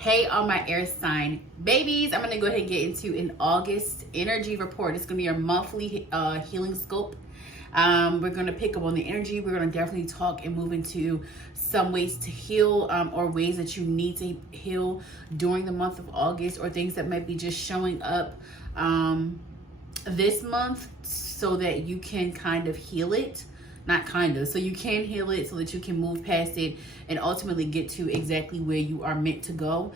Hey, all my air sign babies, I'm going to go ahead and get into an August energy report. It's going to be your monthly healing scope. We're going to pick up on the energy. We're going to definitely talk and move into some ways to heal or ways that you need to heal during the month of August, or things that might be just showing up this month so that you can kind of heal it. Not kind of, so you can heal it so that you can move past it and ultimately get to exactly where you are meant to go.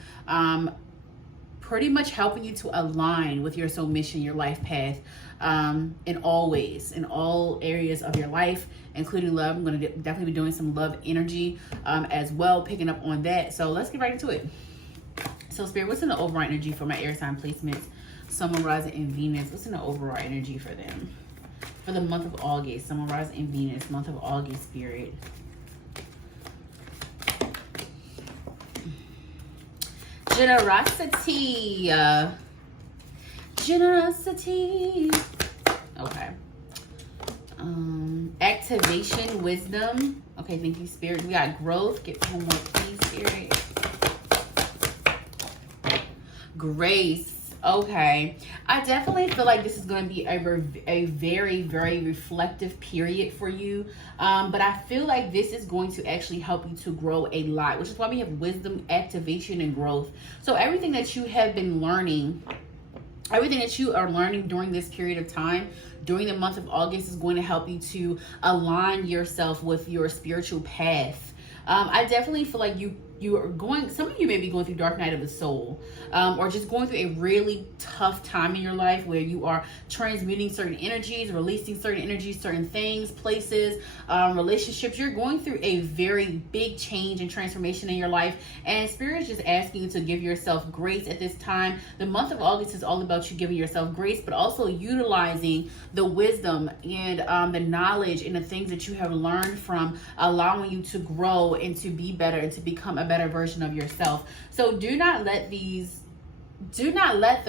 Pretty much helping you to align with your soul mission, your life path, in all ways, in all areas of your life, including love. I'm going to definitely be doing some love energy as well, picking up on that. So let's get right into it. So Spirit, what's in the overall energy for my air sign placements, Sun, Moon, Rising, and Venus? What's in the overall energy for them for the month of August? Sun, Moon, Rising, and Venus, month of August, Spirit. Generosity. Generosity. Okay. Activation, wisdom. Okay, thank you, Spirit. We got growth. Get one more, please, Spirit. Grace. Okay, I definitely feel like this is going to be a very, very reflective period for you. But I feel like this is going to actually help you to grow a lot, which is why we have wisdom, activation, and growth. So everything that you have been learning, everything that you are learning during this period of time, during the month of August, is going to help you to align yourself with your spiritual path. I definitely feel like you are going, some of you may be going through dark night of the soul, or just going through a really tough time in your life where you are transmuting certain energies, releasing certain energies, certain things, places, relationships. You're going through a very big change and transformation in your life, and Spirit is just asking you to give yourself grace at this time. The month of August is all about you giving yourself grace, but also utilizing the wisdom and the knowledge and the things that you have learned from, allowing you to grow and to be better and to become a better version of yourself. So do not let the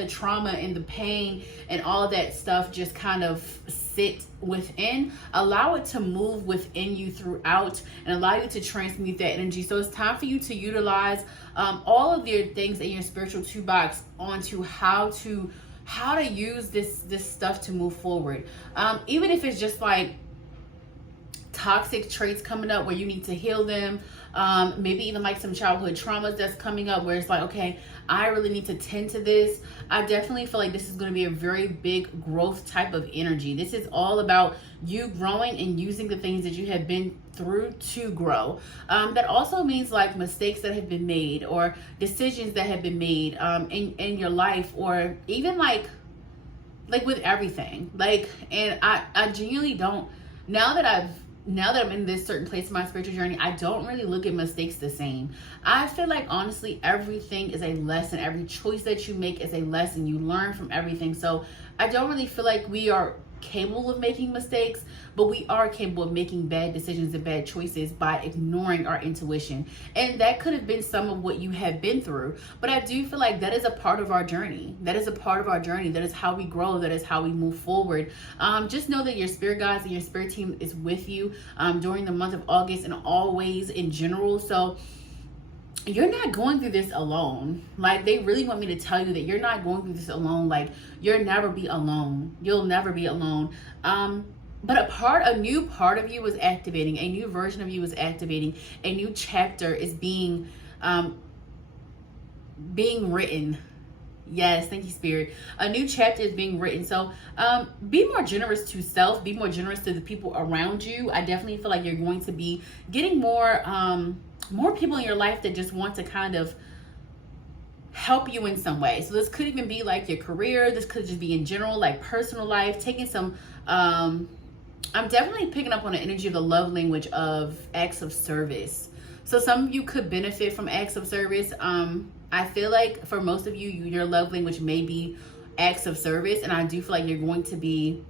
trauma and the pain and all that stuff just kind of sit within. Allow it to move within you throughout and allow you to transmute that energy. So it's time for you to utilize all of your things in your spiritual toolbox onto how to use this stuff to move forward. Even if it's just like toxic traits coming up where you need to heal them, maybe even like some childhood traumas that's coming up where it's like, okay, I really need to tend to this. I definitely feel like this is going to be a very big growth type of energy. This is all about you growing and using the things that you have been through to grow. That also means like mistakes that have been made or decisions that have been made in your life, or even like with everything. And I genuinely don't, now that I'm in this certain place in my spiritual journey, I don't really look at mistakes the same. I feel like, honestly, everything is a lesson. Every choice that you make is a lesson. You learn from everything. So I don't really feel like we are capable of making mistakes, but we are capable of making bad decisions and bad choices by ignoring our intuition. And that could have been some of what you have been through. But I do feel like that is a part of our journey. That is a part of our journey. That is how we grow. That is how we move forward. Just know that your spirit guides and your spirit team is with you during the month of August and always in general. So you're not going through this alone. Like, they really want me to tell you that you're not going through this alone. Like, you'll never be alone. You'll never be alone. But a new part of you is activating. A new version of you is activating. A new chapter is being written. Yes, thank you, Spirit. A new chapter is being written. So be more generous to self. Be more generous to the people around you. I definitely feel like you're going to be getting more people in your life that just want to kind of help you in some way. So this could even be like your career. This could just be in general, like personal life, taking some, I'm definitely picking up on the energy of the love language of acts of service. So some of you could benefit from acts of service. I feel like for most of you, your love language may be acts of service. And I do feel like you're going to be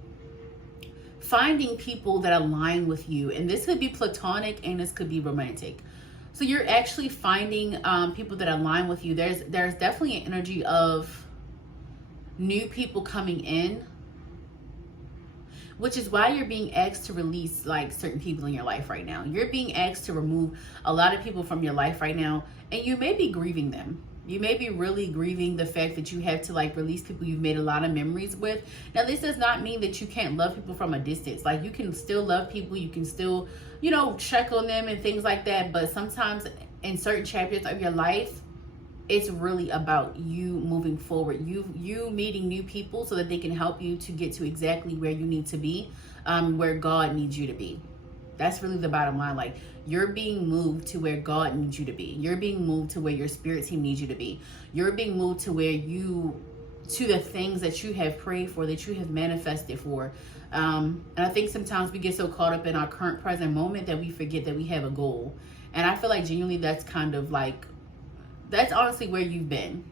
finding people that align with you. And this could be platonic and this could be romantic. So you're actually finding people that align with you. There's definitely an energy of new people coming in, which is why you're being asked to release like certain people in your life right now. You're being asked to remove a lot of people from your life right now, and you may be grieving them. You may be really grieving the fact that you have to like release people you've made a lot of memories with. Now, this does not mean that you can't love people from a distance. Like, you can still love people. You can still, you know, check on them and things like that. But sometimes in certain chapters of your life, it's really about you moving forward. You meeting new people so that they can help you to get to exactly where you need to be, where God needs you to be. That's really the bottom line. Like, you're being moved to where God needs you to be. You're being moved to where your spirit team needs you to be. You're being moved to where to the things that you have prayed for, that you have manifested for. And I think sometimes we get so caught up in our current present moment that we forget that we have a goal. And I feel like genuinely that's kind of like, that's honestly where you've been.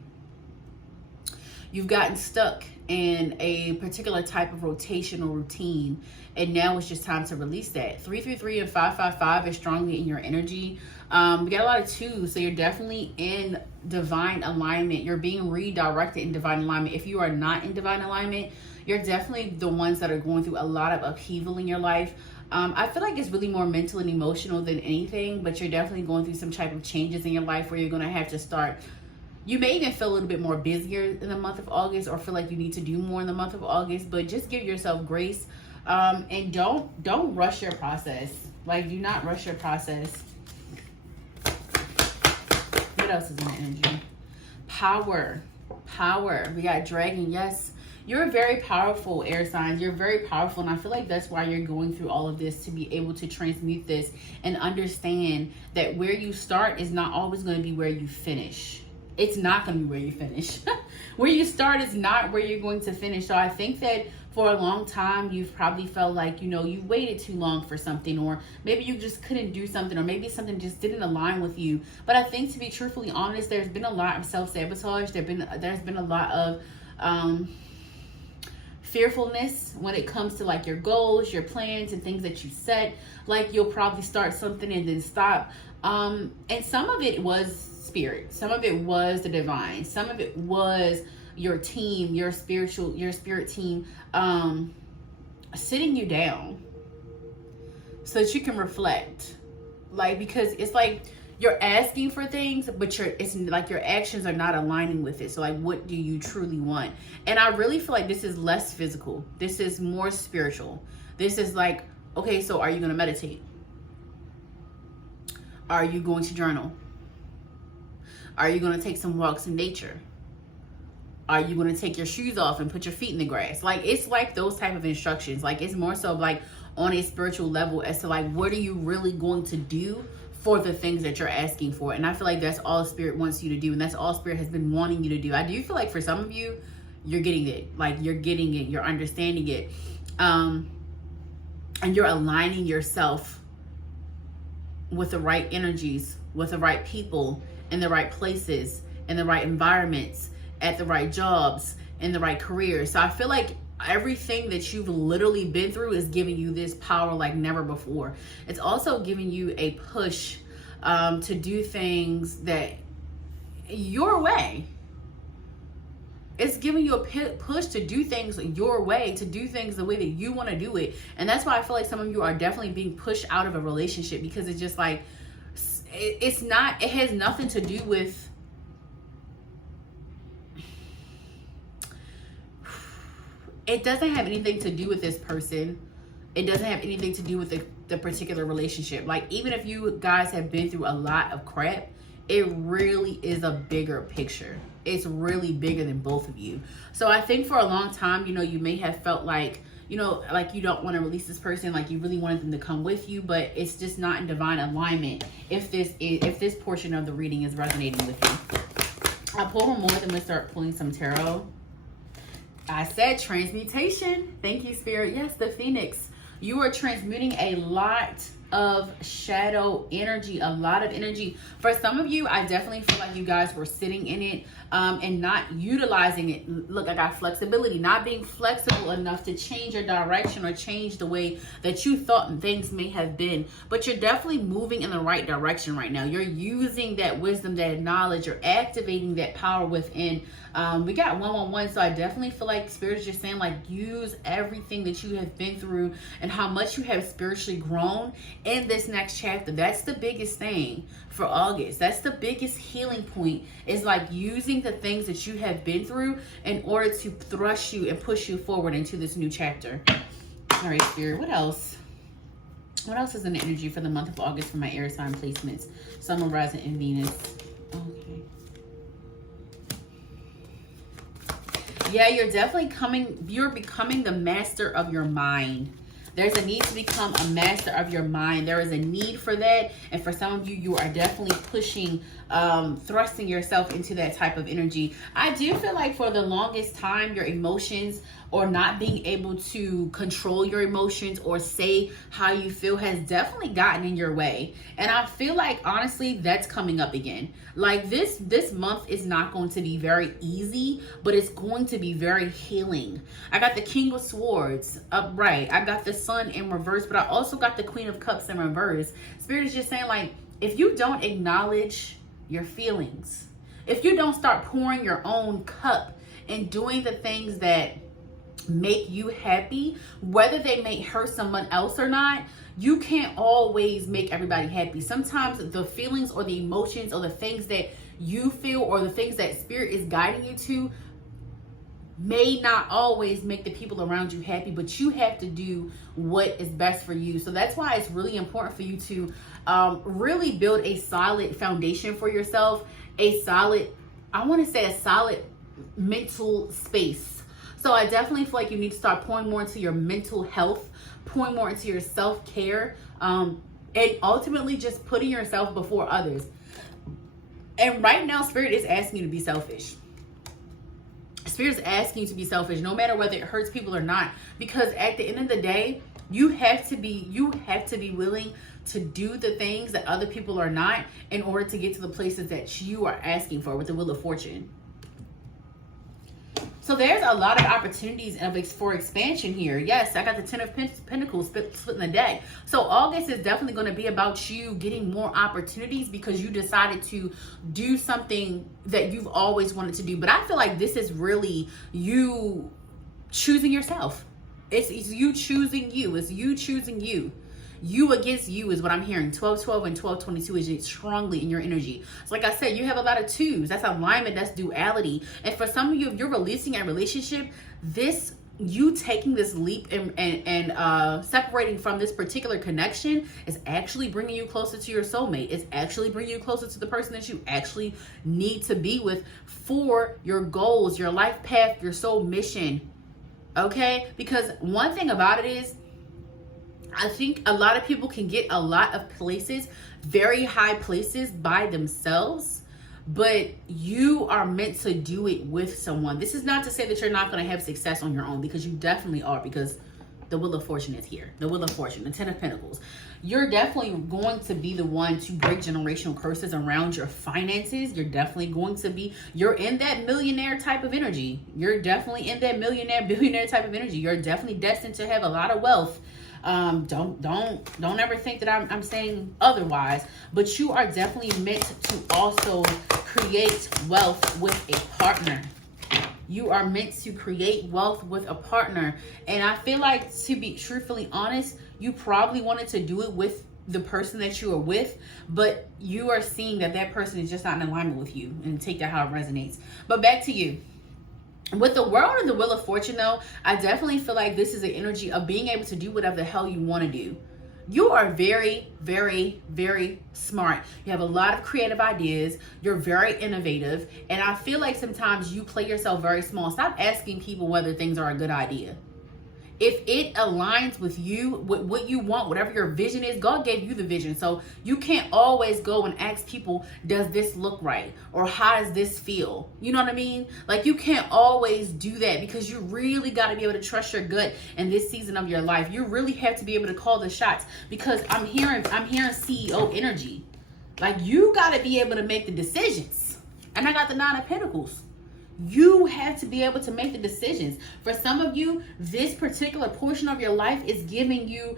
You've gotten stuck in a particular type of rotational routine, and now it's just time to release that. 333 and 555 is strongly in your energy. We got a lot of 2s, so you're definitely in divine alignment. You're being redirected in divine alignment. If you are not in divine alignment, you're definitely the ones that are going through a lot of upheaval in your life. I feel like it's really more mental and emotional than anything, but you're definitely going through some type of changes in your life where you're going to have to start. You may even feel a little bit more busier in the month of August, or feel like you need to do more in the month of August, but just give yourself grace, and don't rush your process. Like, do not rush your process. What else is in the energy? Power. We got dragon. Yes. You're very powerful, air signs. You're very powerful. And I feel like that's why you're going through all of this, to be able to transmute this and understand that where you start is not always going to be where you finish. It's not going to be where you finish. Where you start is not where you're going to finish. So I think that for a long time, you've probably felt like, you know, you waited too long for something, or maybe you just couldn't do something, or maybe something just didn't align with you. But I think, to be truthfully honest, there's been a lot of self-sabotage. There's been a lot of fearfulness when it comes to like your goals, your plans, and things that you set. Like, you'll probably start something and then stop. And some of it was spirit, some of it was the divine, some of it was your team, your spirit team, sitting you down so that you can reflect. Like, because it's like you're asking for things, but it's like your actions are not aligning with it. So like, what do you truly want? And I really feel like this is less physical. This is more spiritual. This is like, okay, so are you going to meditate? Are you going to journal? Are you going to take some walks in nature? Are you going to take your shoes off and put your feet in the grass? Like, it's like those type of instructions. Like, it's more so like on a spiritual level as to like, what are you really going to do for the things that you're asking for? And I feel like that's all spirit wants you to do. And that's all spirit has been wanting you to do. I do feel like for some of you, you're getting it. Like, you're getting it. You're understanding it. And you're aligning yourself with the right energies, with the right people, in the right places, in the right environments, at the right jobs, in the right careers. So I feel like everything that you've literally been through is giving you this power like never before. It's also giving you a push to do things that your way. It's giving you a push to do things your way, to do things the way that you want to do it. And that's why I feel like some of you are definitely being pushed out of a relationship, because it's just like, it has nothing to do with, it doesn't have anything to do with this person. It doesn't have anything to do with the particular relationship. Like, even if you guys have been through a lot of crap, it really is a bigger picture. It's really bigger than both of you. So I think for a long time, you know, you may have felt like, you know, like you don't want to release this person, like you really wanted them to come with you, but it's just not in divine alignment if this portion of the reading is resonating with you. I'll pull more, then we'll start pulling some tarot. I said transmutation. Thank you, Spirit. Yes, the Phoenix. You are transmuting a lot of shadow energy, a lot of energy. For some of you, I definitely feel like you guys were sitting in it and not utilizing it. Look, I got flexibility, not being flexible enough to change your direction or change the way that you thought things may have been. But you're definitely moving in the right direction right now. You're using that wisdom, that knowledge, you're activating that power within. We got 111, so I definitely feel like Spirit is just saying, like, use everything that you have been through and how much you have spiritually grown in this next chapter. That's the biggest thing for August. That's the biggest healing point, is like using the things that you have been through in order to thrust you and push you forward into this new chapter. All right, Spirit, what else? What else is in the energy for the month of August for my air sign placements? Sun, Moon, Rising, and Venus. Okay. Yeah, you're becoming the master of your mind. There's a need to become a master of your mind. There is a need for that. And for some of you, you are definitely pushing, thrusting yourself into that type of energy. I do feel like for the longest time, your emotions, or not being able to control your emotions or say how you feel, has definitely gotten in your way. And I feel like, honestly, that's coming up again. Like this month is not going to be very easy, but it's going to be very healing. I got the King of Swords upright. I got the Sun in reverse, but I also got the Queen of Cups in reverse. Spirit is just saying, like, if you don't acknowledge your feelings, if you don't start pouring your own cup and doing the things that make you happy, whether they may hurt someone else or not, you can't always make everybody happy. Sometimes the feelings or the emotions or the things that you feel or the things that Spirit is guiding you to may not always make the people around you happy, but you have to do what is best for you. So that's why it's really important for you to really build a solid foundation for yourself, a solid mental space. So I definitely feel like you need to start pouring more into your mental health, pouring more into your self-care, and ultimately just putting yourself before others. And right now, Spirit is asking you to be selfish. Spirit is asking you to be selfish, no matter whether it hurts people or not. Because at the end of the day, you have to be willing to do the things that other people are not in order to get to the places that you are asking for with the Wheel of Fortune. So there's a lot of opportunities for expansion here. Yes, I got the Ten of Pentacles splitting the deck. So August is definitely going to be about you getting more opportunities because you decided to do something that you've always wanted to do. But I feel like this is really you choosing yourself. It's you choosing you. It's you choosing you. You against you is what I'm hearing. 12-12 and 12-22 is strongly in your energy. So like I said, you have a lot of twos. That's alignment. That's duality. And for some of you, if you're releasing a relationship, you taking this leap and separating from this particular connection is actually bringing you closer to your soulmate. It's actually bringing you closer to the person that you actually need to be with for your goals, your life path, your soul mission. Okay? Because one thing about it is, I think a lot of people can get a lot of places, very high places by themselves, but you are meant to do it with someone. This is not to say that you're not going to have success on your own, because you definitely are, because the Wheel of Fortune is here. The Wheel of Fortune, the Ten of Pentacles. You're definitely going to be the one to break generational curses around your finances. You're definitely going to be, you're in that millionaire type of energy. You're definitely in that millionaire, billionaire type of energy. You're definitely destined to have a lot of wealth. Don't ever think that I'm saying otherwise, but you are definitely meant to also create wealth with a partner. You are meant to create wealth with a partner. And I feel like, to be truthfully honest, you probably wanted to do it with the person that you are with, but you are seeing that that person is just not in alignment with you, and take that how it resonates. But back to you. With the World and the Wheel of Fortune, though, I definitely feel like this is an energy of being able to do whatever the hell you want to do. You are very, very, very smart. You have a lot of creative ideas. You're very innovative. And I feel like sometimes you play yourself very small. Stop asking people whether things are a good idea. If it aligns with you, with what you want, whatever your vision is, God gave you the vision. So you can't always go and ask people, does this look right? Or how does this feel? You know what I mean? Like, you can't always do that, because you really got to be able to trust your gut in this season of your life. You really have to be able to call the shots, because I'm hearing CEO energy. Like, you got to be able to make the decisions. And I got the 9 of Pentacles. You have to be able to make the decisions. For some of you, this particular portion of your life is giving you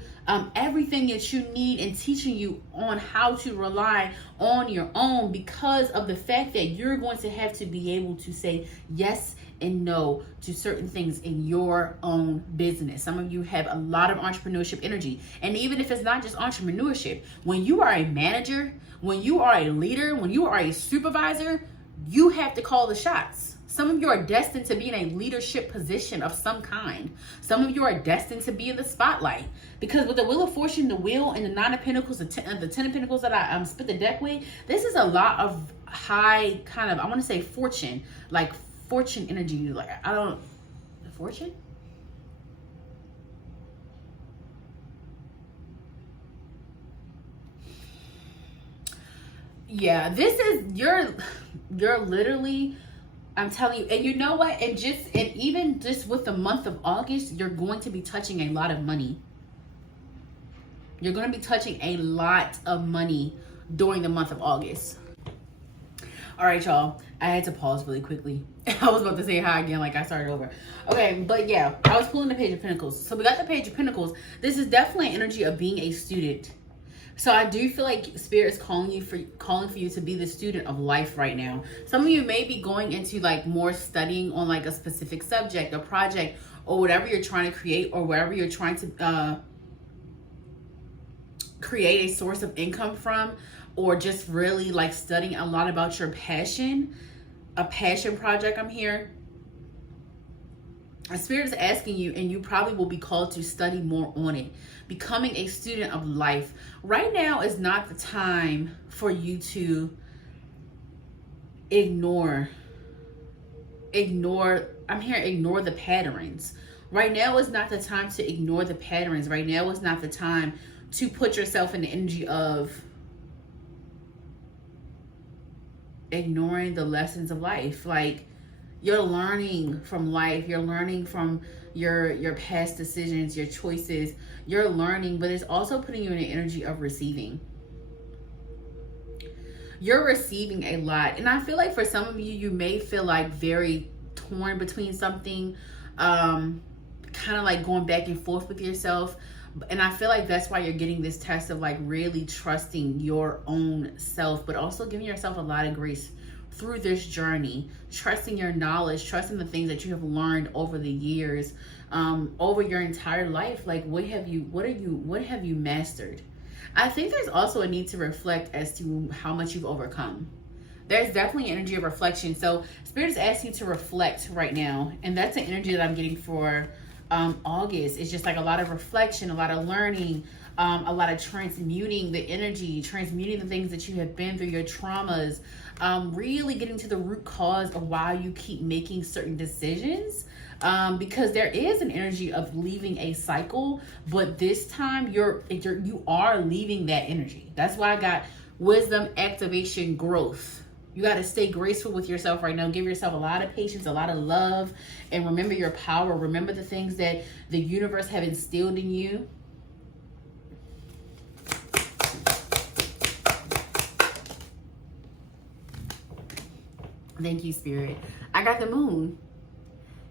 everything that you need and teaching you on how to rely on your own, because of the fact that you're going to have to be able to say yes and no to certain things in your own business. Some of you have a lot of entrepreneurship energy. And even if it's not just entrepreneurship, when you are a manager, when you are a leader, when you are a supervisor, you have to call the shots. Some of you are destined to be in a leadership position of some kind. Some of you are destined to be in the spotlight, because with the Wheel of Fortune, the Wheel, and the 9 of Pentacles, the 10 of Pentacles that I split the deck with, this is a lot of high kind of, I want to say fortune, like fortune energy. Like, I don't, fortune? Yeah, this is, you're literally, I'm telling you, and you know what? And even just with the month of August, you're going to be touching a lot of money. You're going to be touching a lot of money during the month of August. All right, y'all. I had to pause really quickly. I was about to say hi again, like I started over. Okay, but yeah, I was pulling the Page of Pentacles. So we got the Page of Pentacles. This is definitely an energy of being a student. So I do feel like Spirit is calling for you to be the student of life right now. Some of you may be going into like more studying on like a specific subject or project, or whatever you're trying to create, or wherever you're trying to create a source of income from, or just really like studying a lot about your passion, a passion project. I'm here. A Spirit is asking you, and you probably will be called to study more on it. Becoming a student of life. Right now is not the time for you to ignore, I'm here, ignore the patterns. Right now is not the time to ignore the patterns. Right now is not the time to put yourself in the energy of ignoring the lessons of life. Like, you're learning from life. You're learning from your past decisions, your choices. You're learning, but it's also putting you in the energy of receiving. You're receiving a lot. And I feel like for some of you, you may feel like very torn between something, kind of like going back and forth with yourself. And I feel like that's why you're getting this test of like really trusting your own self, but also giving yourself a lot of grace through this journey, trusting your knowledge, trusting the things that you have learned over the years, over your entire life. Like, what have you mastered? I think there's also a need to reflect as to how much you've overcome. There's definitely an energy of reflection. So Spirit is asking you to reflect right now. And that's an energy that I'm getting for August. It's just like a lot of reflection, a lot of learning, a lot of transmuting the energy, transmuting the things that you have been through, your traumas, really getting to the root cause of why you keep making certain decisions, because there is an energy of leaving a cycle, but this time you are leaving that energy. That's why I got wisdom, activation, growth. You got to stay graceful with yourself right now. Give yourself a lot of patience, a lot of love, and remember your power. Remember the things that the universe have instilled in you. Thank you, Spirit. I got the Moon.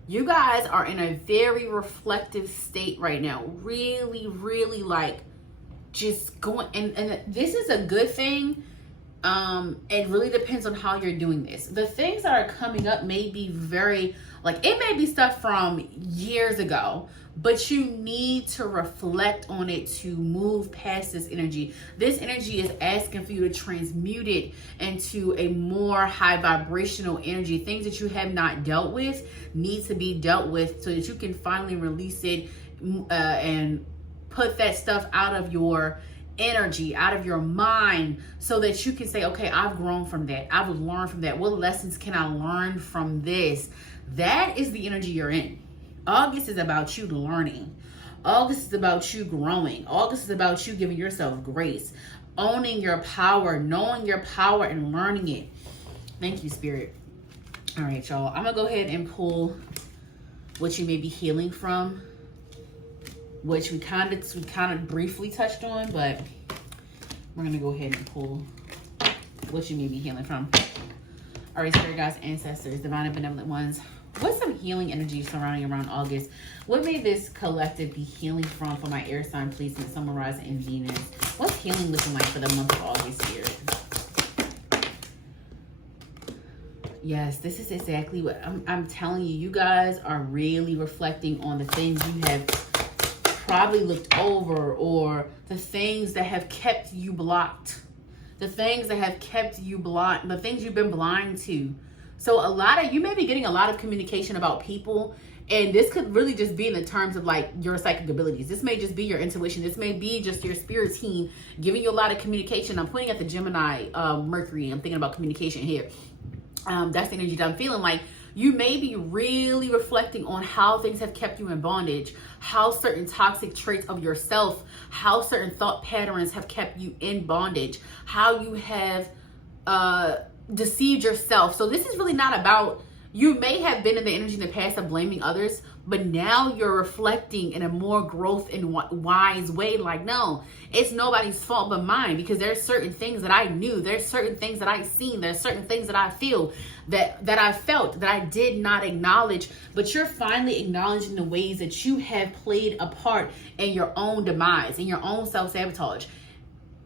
You guys are in a very reflective state right now. Really, really like just going, and this is a good thing. It really depends on how you're doing this. The things that are coming up may be very, like, it may be stuff from years ago, but you need to reflect on it to move past this energy. This energy is asking for you to transmute it into a more high vibrational energy. Things that you have not dealt with need to be dealt with so that you can finally release it and put that stuff out of your energy, out of your mind, so that you can say, okay, I've grown from that. I've learned from that. What lessons can I learn from this? That is the energy you're in. August is about you learning. August is about you growing. August is about you giving yourself grace, owning your power, knowing your power, and learning it. Thank you, Spirit. All right, y'all. I'm going to go ahead and pull what you may be healing from, which we kind of briefly touched on, but we're going to go ahead and pull what you may be healing from. All right, Spirit guides, ancestors, divine and benevolent ones. What's some healing energy surrounding around August? What may this collective be healing from for my air sign placement, Sun, Rising, and Venus? What's healing looking like for the month of August, Spirit? Yes, this is exactly what I'm telling you. You guys are really reflecting on the things you have probably looked over, or the things that have kept you blocked. The things that have kept you blind, the things you've been blind to. So you may be getting a lot of communication about people, and this could really just be in the terms of like your psychic abilities. This may just be your intuition. This may be just your spirit team giving you a lot of communication. I'm pointing at the Gemini Mercury. I'm thinking about communication here. That's the energy that I'm feeling. Like you may be really reflecting on how things have kept you in bondage, how certain toxic traits of yourself, how certain thought patterns have kept you in bondage, how you have deceived yourself. So this is really not about, you may have been in the energy in the past of blaming others, but now you're reflecting in a more growth and wise way. Like, no, it's nobody's fault but mine, because there's certain things that I knew, there's certain things that I seen, there's certain things that I feel, that I felt, that I did not acknowledge. But you're finally acknowledging the ways that you have played a part in your own demise, in your own self-sabotage.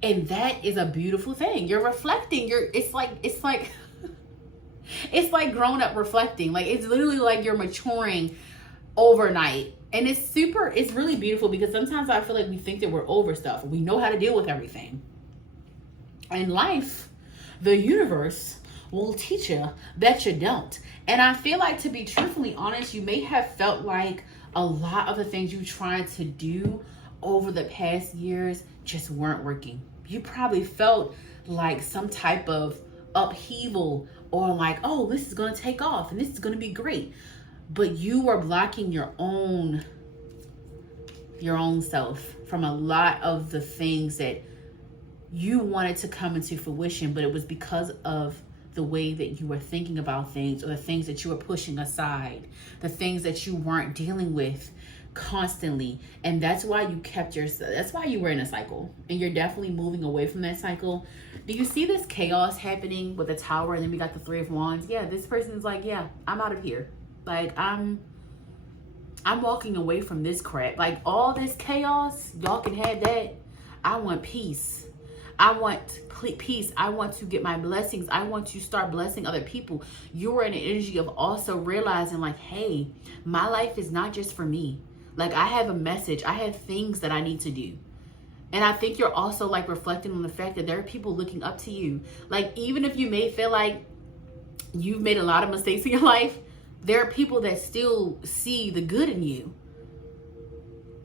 And that is a beautiful thing. You're reflecting. It's like grown up reflecting. Like it's literally like you're maturing overnight. And it's really beautiful, because sometimes I feel like we think that we're over stuff. We know how to deal with everything. In life, the universe will teach you that you don't. And I feel like, to be truthfully honest, you may have felt like a lot of the things you tried to do over the past years just weren't working. You probably felt like some type of upheaval, or like, oh, this is going to take off and this is going to be great. But you were blocking your own self from a lot of the things that you wanted to come into fruition, but it was because of the way that you were thinking about things, or the things that you were pushing aside, the things that you weren't dealing with constantly. And that's why you that's why you were in a cycle, and you're definitely moving away from that cycle. Do you see this chaos happening with the Tower, and then we got the Three of Wands? Yeah, this person's like, yeah, I'm out of here. Like I'm walking away from this crap. Like all this chaos, y'all can have that. I want peace. I want peace. I want to get my blessings. I want to start blessing other people. You are in an energy of also realizing like, hey, my life is not just for me. Like I have a message. I have things that I need to do. And I think you're also like reflecting on the fact that there are people looking up to you. Like even if you may feel like you've made a lot of mistakes in your life, there are people that still see the good in you.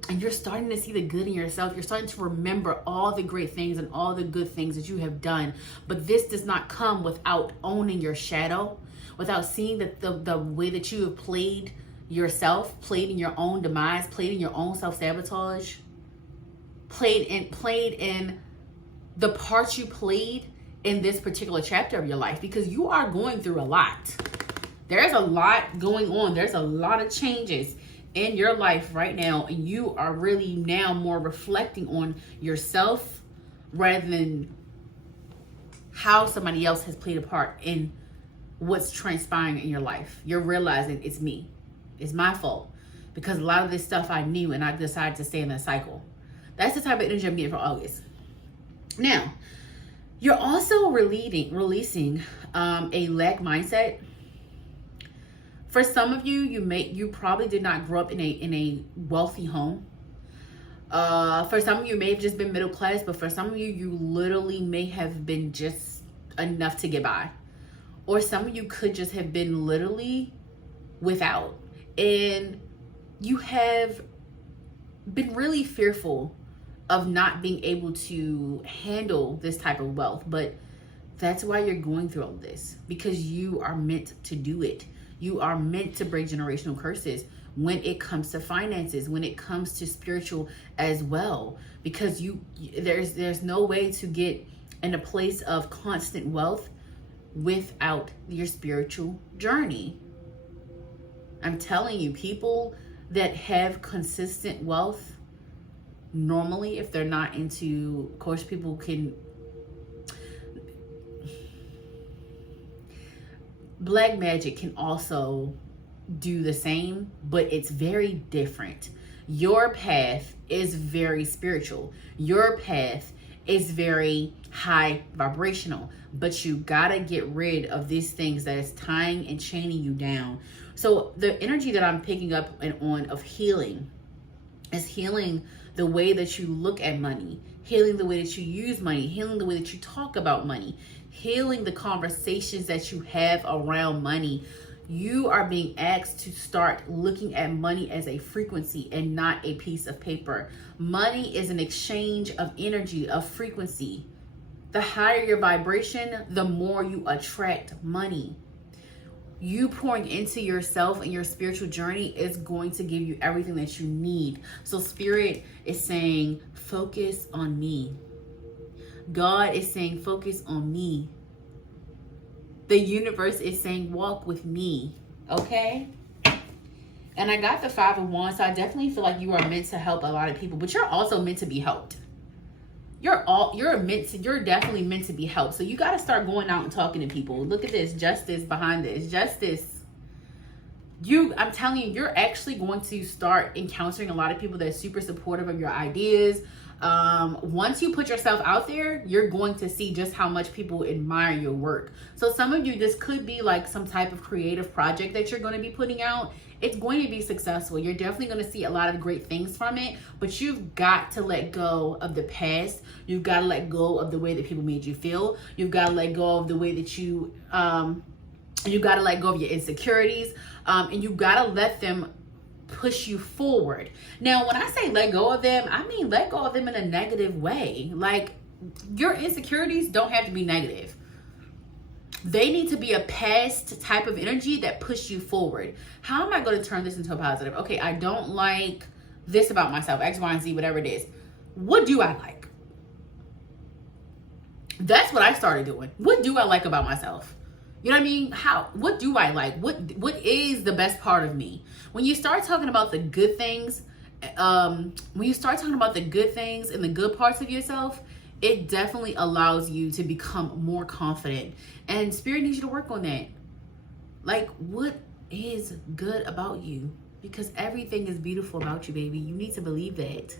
And you're starting to see the good in yourself. You're starting to remember all the great things and all the good things that you have done. But this does not come without owning your shadow, without seeing that the way that you have played yourself, played in your own demise, played in your own self-sabotage, played in the part you played in this particular chapter of your life, because you are going through a lot. There's a lot going on. There's a lot of changes in your life right now, and you are really now more reflecting on yourself rather than how somebody else has played a part in what's transpiring in your life. You're realizing it's me. It's my fault, because a lot of this stuff I knew, and I decided to stay in that cycle. That's the type of energy I'm getting for August. Now, you're also releasing a lack mindset. For some of you, you probably did not grow up in a wealthy home. For some of you, may have just been middle class, but for some of you, you literally may have been just enough to get by. Or some of you could just have been literally without. And you have been really fearful of not being able to handle this type of wealth. But that's why you're going through all this, because you are meant to do it. You are meant to break generational curses when it comes to finances, when it comes to spiritual as well, because there's no way to get in a place of constant wealth without your spiritual journey. I'm telling you, people that have consistent wealth, normally, if they're not into, of course, people can, black magic can also do the same, but it's very different. Your path is very spiritual. Your path is very high vibrational, but you gotta get rid of these things that is tying and chaining you down. So the energy that I'm picking up on of healing is healing the way that you look at money, healing the way that you use money, healing the way that you talk about money, healing the conversations that you have around money. You are being asked to start looking at money as a frequency and not a piece of paper. Money is an exchange of energy, of frequency. The higher your vibration, the more you attract money. You pouring into yourself and your spiritual journey is going to give you everything that you need. So Spirit is saying, focus on me. God is saying, focus on me. The universe is saying, walk with me. Okay? And I got the 5 of Wands, so I definitely feel like you are meant to help a lot of people, but you're also meant to be helped. You're definitely meant to be helped. So you got to start going out and talking to people. Look at this justice behind this. Justice. I'm telling you, you're actually going to start encountering a lot of people that are super supportive of your ideas. Once you put yourself out there, you're going to see just how much people admire your work. So some of you, this could be like some type of creative project that you're going to be putting out. It's going to be successful. You're definitely going to see a lot of great things from it, but you've got to let go of the past. You've got to let go of the way that people made you feel. You've got to let go of the way that you got to let go of your insecurities, and you got to let them push you forward. Now, when I say let go of them, I mean let go of them in a negative way. Like, your insecurities don't have to be negative. They need to be a past type of energy that push you forward. How am I going to turn this into a positive? Okay, I don't like this about myself, X, Y, and Z, whatever it is. What do I like? That's what I started doing. What do I like about myself? You know what I mean? What do I like? What is the best part of me? When you start talking about the good things, and the good parts of yourself, it definitely allows you to become more confident. And Spirit needs you to work on that. Like, what is good about you? Because everything is beautiful about you, baby. You need to believe that.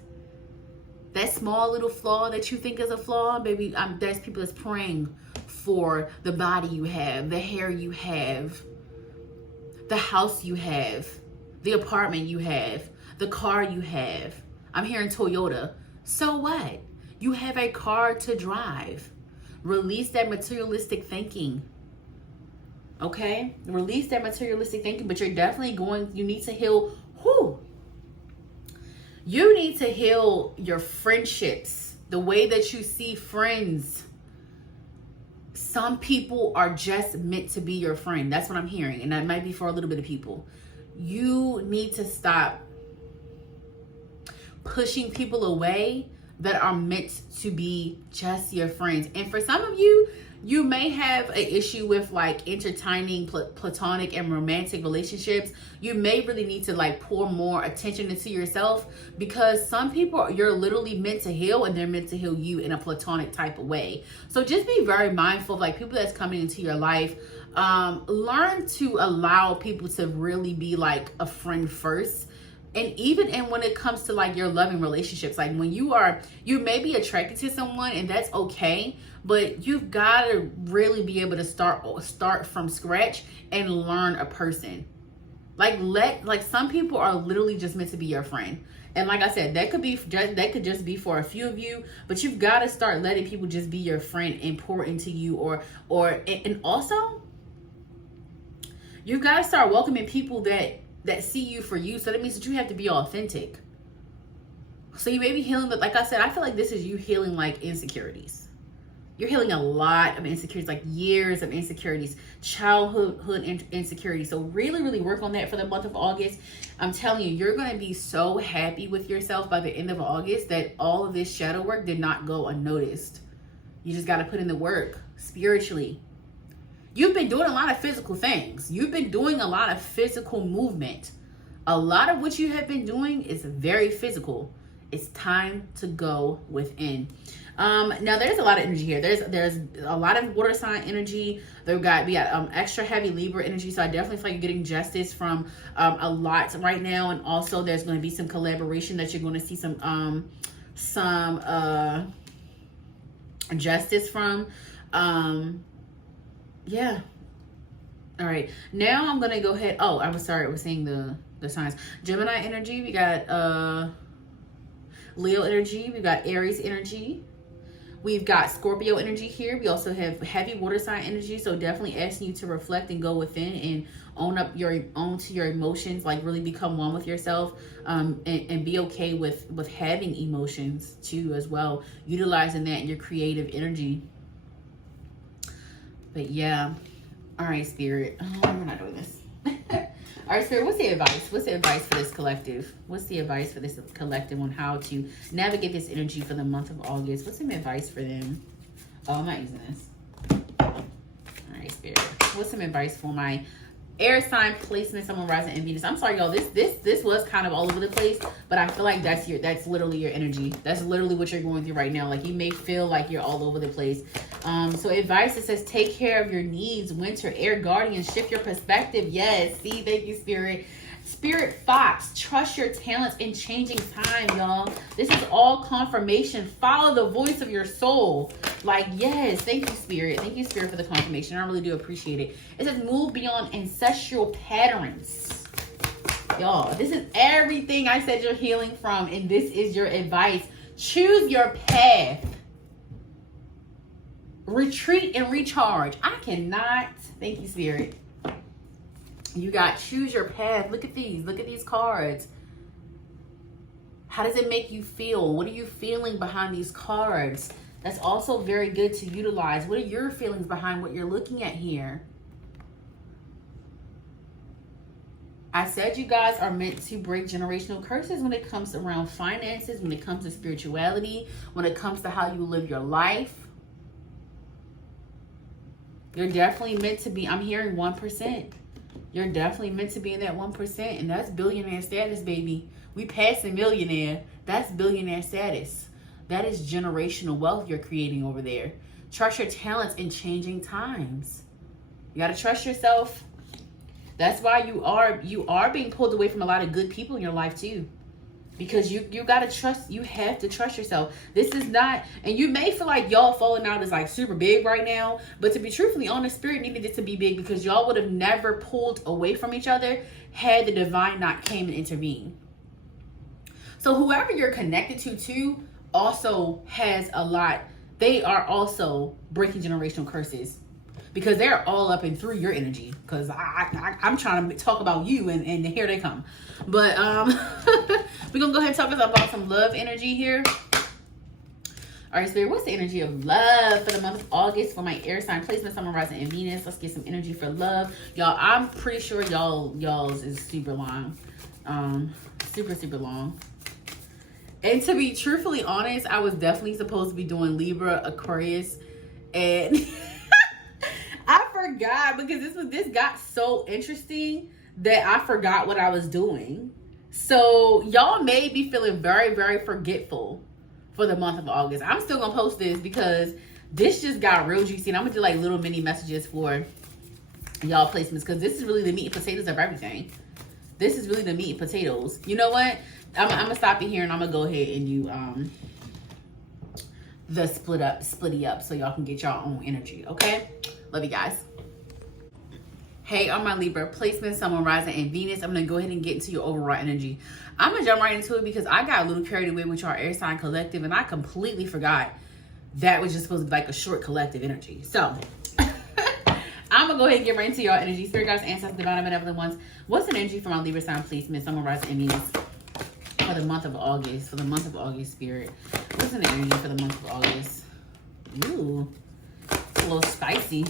That small little flaw that you think is a flaw, baby, there's people that's praying for the body you have, the hair you have, the house you have, the apartment you have, the car you have. I'm hearing Toyota. So what? You have a car to drive. Release that materialistic thinking. Okay? Release that materialistic thinking, but you're definitely you need to heal. You need to heal your friendships, the way that you see friends. Some people are just meant to be your friend. That's what I'm hearing. And that might be for a little bit of people. You need to stop pushing people away that are meant to be just your friends. And for some of you, you may have an issue with like entertaining platonic and romantic relationships. You may really need to like pour more attention into yourself, because some people, you're literally meant to heal, and they're meant to heal you in a platonic type of way. So just be very mindful of like people that's coming into your life. Learn to allow people to really be like a friend first. And even when it comes to like your loving relationships, like when you may be attracted to someone, and that's okay, but you've got to really be able to start from scratch and learn a person. Like some people are literally just meant to be your friend. And like I said, that could just be for a few of you, but you've got to start letting people just be your friend and pour into you, and also you've got to start welcoming people that see you for you. So that means that you have to be authentic. So you may be healing, but like I said, I feel like this is you healing like insecurities. You're healing a lot of insecurities, like years of insecurities, childhood insecurities. So really, really work on that for the month of August. I'm telling you, you're going to be so happy with yourself by the end of August that all of this shadow work did not go unnoticed. You just got to put in the work spiritually. You've been doing a lot of physical things. You've been doing a lot of physical movement. A lot of what you have been doing is very physical. It's time to go within. Now there's a lot of energy here. There's a lot of water sign energy. We got extra heavy Libra energy. So I definitely feel like you're getting justice from a lot right now. And also there's going to be some collaboration that you're going to see some justice from. Yeah. All right. Now I'm going to go ahead. Oh, I was saying the signs. Gemini energy. We got Leo energy. We got Aries energy. We've got Scorpio energy here. We also have heavy water sign energy. So definitely asking you to reflect and go within and own to your emotions, like really become one with yourself, and be okay with having emotions too as well. Utilizing that in your creative energy. But yeah. All right, Spirit. Oh, we're not doing this. All right, Spirit, what's the advice? What's the advice for this collective? What's the advice for this collective on how to navigate this energy for the month of August? What's some advice for them? Oh, I'm not using this. All right, Spirit. What's some advice for my air sign placement, Sun, Moon, Rising, and Venus? I'm sorry, y'all. This was kind of all over the place, but I feel like that's literally your energy. That's literally what you're going through right now. Like you may feel like you're all over the place. So advice that says take care of your needs, winter, air guardian, shift your perspective. Yes, see, thank you, Spirit. Spirit Fox, trust your talents in changing time, y'all. This is all confirmation. Follow the voice of your soul. Like, yes, thank you, Spirit. Thank you, Spirit, for the confirmation. I really do appreciate it. It says move beyond ancestral patterns. Y'all, this is everything I said you're healing from, and this is your advice. Choose your path. Retreat and recharge. I cannot. Thank you, Spirit. You got choose your path. Look at these. Look at these cards. How does it make you feel? What are you feeling behind these cards? That's also very good to utilize. What are your feelings behind what you're looking at here? I said you guys are meant to break generational curses when it comes around finances, when it comes to spirituality, when it comes to how you live your life. You're definitely meant to be, I'm hearing 1%. You're definitely meant to be in that 1%. And that's billionaire status, baby. We passing millionaire. That's billionaire status. That is generational wealth you're creating over there. Trust your talents in changing times. You got to trust yourself. That's why you are being pulled away from a lot of good people in your life too. Because you got to trust, you have to trust yourself. This is not, and you may feel like y'all falling out is like super big right now, but to be truthfully honest, Spirit needed it to be big because y'all would have never pulled away from each other had the divine not came and intervened. So whoever you're connected to too also has a lot, they are also breaking generational curses. Because they're all up and through your energy. Because I'm trying to talk about you and here they come. But we're going to go ahead and talk about some love energy here. All right, Spirit, what's the energy of love for the month of August for my air sign placement, Sun, Moon, Rising, and Venus? Let's get some energy for love. Y'all, I'm pretty sure y'all's is super long. Super long. And to be truthfully honest, I was definitely supposed to be doing Libra, Aquarius, and... I forgot because this got so interesting that I forgot what I was doing. So y'all may be feeling very, very forgetful for the month of August. I'm still gonna post this because this just got real juicy, and I'm gonna do like little mini messages for y'all placements because this is really the meat and potatoes of everything. This is really the meat and potatoes. You know what? I'm gonna stop it here and I'm gonna go ahead and do the splitty up so y'all can get y'all own energy. Okay. Love you guys. Hey, on my Libra placement, Sun, Moon, Rising, and Venus, I'm going to go ahead and get into your overall energy. I'm going to jump right into it because I got a little carried away with our air sign collective and I completely forgot that was just supposed to be like a short collective energy. So, I'm going to go ahead and get right into your energy. Spirit guides, ancestors, divine and benevolent ones. What's an energy for my Libra sign placement, Sun, Moon, Rising, and Venus for the month of August? For the month of August, Spirit. What's an energy for the month of August? Ooh. a little spicy.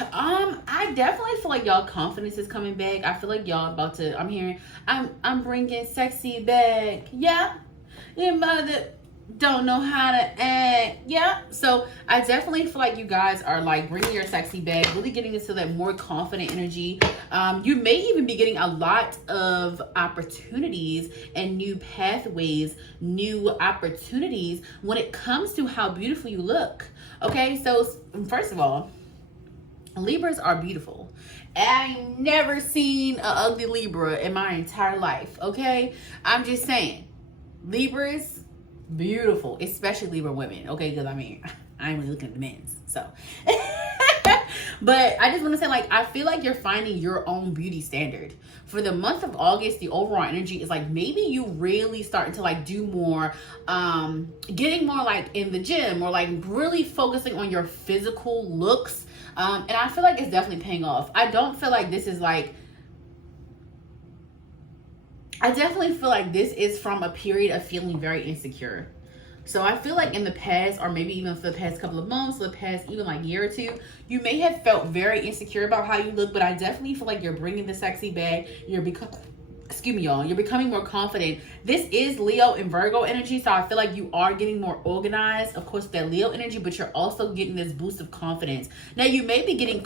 I definitely feel like y'all confidence is coming back. I feel like y'all about to, I'm bringing sexy back. Yeah. Your mother don't know how to act. Yeah. So I definitely feel like you guys are like bringing your sexy back, really getting into that more confident energy. You may even be getting a lot of opportunities and new pathways, new opportunities when it comes to how beautiful you look. Okay. So first of all, Libras are beautiful. I ain't never seen an ugly Libra in my entire life. Okay. I'm just saying, Libras, beautiful, especially Libra women. Okay, because I mean, I ain't really looking at the men's, so. But I just want to say, like, I feel like you're finding your own beauty standard for the month of August. The overall energy is like maybe you really starting to like do more, getting more like in the gym, or like really focusing on your physical looks. And I feel like it's definitely paying off. I don't feel like this is like, I definitely feel like this is from a period of feeling very insecure. So I feel like in the past, or maybe even for the past couple of months, the past even like year or two, you may have felt very insecure about how you look, but I definitely feel like you're bringing the sexy back. You're becoming more confident. This is Leo and Virgo energy, so I feel like you are getting more organized, of course, with that Leo energy, but you're also getting this boost of confidence. Now, you may be getting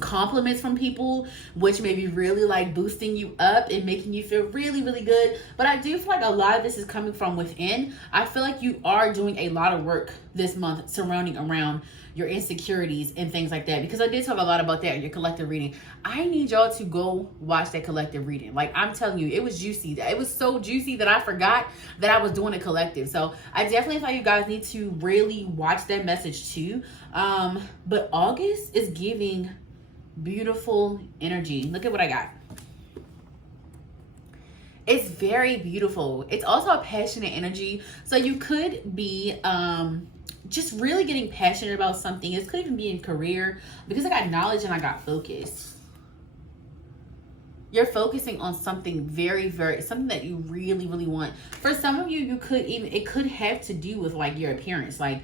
compliments from people, which may be really like boosting you up and making you feel really, really good. But I do feel like a lot of this is coming from within. I feel like you are doing a lot of work this month surrounding around your insecurities and things like that, because I did talk a lot about that in your collective reading. I need y'all to go watch that collective reading. Like, I'm telling you, it was juicy. It was so juicy that I forgot that I was doing a collective. So I definitely thought you guys need to really watch that message too. But August is giving beautiful energy. Look at what I got. It's very beautiful. It's also a passionate energy. So you could be just really getting passionate about something. This could even be in career, because I got knowledge and I got focus. You're focusing on something very, something that you really, really want. For some of you, it could have to do with like your appearance. Like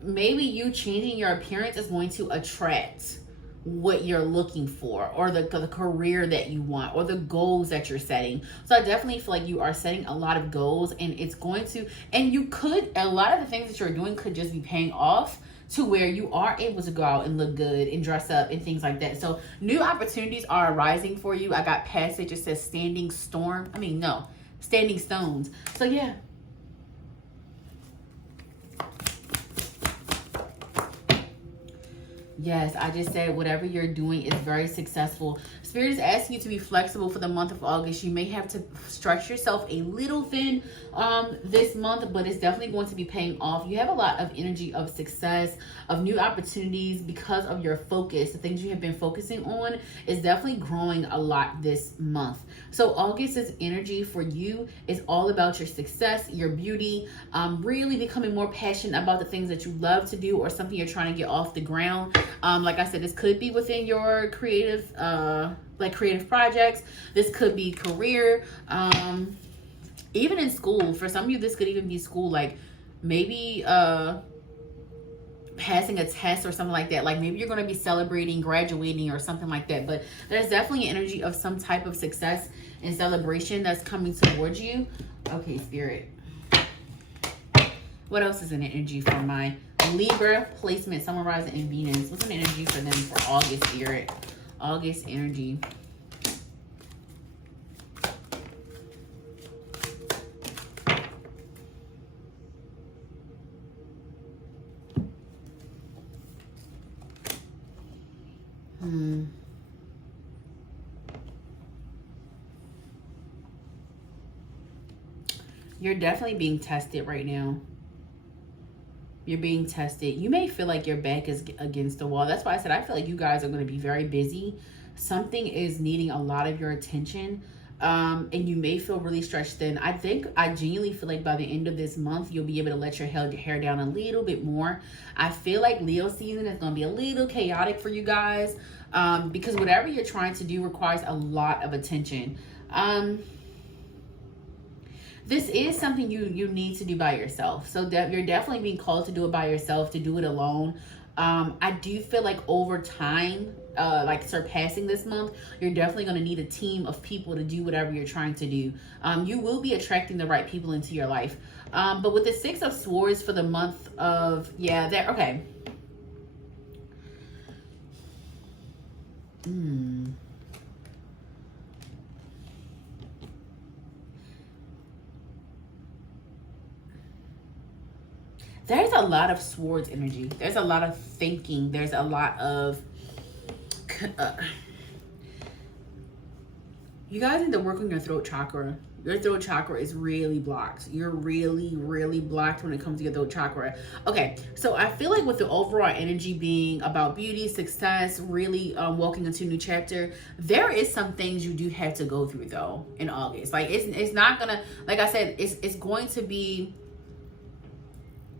maybe you changing your appearance is going to attract what you're looking for, or the career that you want, or the goals that you're setting. So I definitely feel like you are setting a lot of goals, and it's going to, and you could, a lot of the things that you're doing could just be paying off to where you are able to go out and look good and dress up and things like that. So new opportunities are arising for you. I got passage, it says standing stones. So yeah. Yes, I just said whatever you're doing is very successful. Spirit is asking you to be flexible for the month of August. You may have to stretch yourself a little thin this month, but it's definitely going to be paying off. You have a lot of energy of success, of new opportunities because of your focus. The things you have been focusing on is definitely growing a lot this month. So August's energy for you is all about your success, your beauty, really becoming more passionate about the things that you love to do, or something you're trying to get off the ground. Like I said, this could be within your creative projects. This could be career, even in school. For some of you, this could even be school, like maybe passing a test or something like that. Like maybe you're going to be celebrating graduating or something like that. But there's definitely an energy of some type of success and celebration that's coming towards you. Okay, Spirit. What else is an energy for my Libra placement, Sun, Rising, and Venus? What's an energy for them for August, Spirit? August energy. You're definitely being tested right now. You're being tested. You may feel like your back is against the wall. That's why I said I feel like you guys are going to be very busy. Something is needing a lot of your attention. And you may feel really stretched thin. I genuinely feel like by the end of this month, you'll be able to let your hair down a little bit more. I feel like Leo season is going to be a little chaotic for you guys, because whatever you're trying to do requires a lot of attention. this is something you need to do by yourself. So you're definitely being called to do it by yourself, to do it alone. I do feel like over time, like surpassing this month, you're definitely going to need a team of people to do whatever you're trying to do. You will be attracting the right people into your life. But with the Six of Swords for the month of, yeah, there, okay. There's a lot of swords energy. There's a lot of thinking. There's a lot of... you guys need to work on your throat chakra. Your throat chakra is really blocked. You're really, really blocked when it comes to your throat chakra. Okay, so I feel like with the overall energy being about beauty, success, really walking into a new chapter, there is some things you do have to go through though in August. Like it's not gonna, like I said, it's going to be...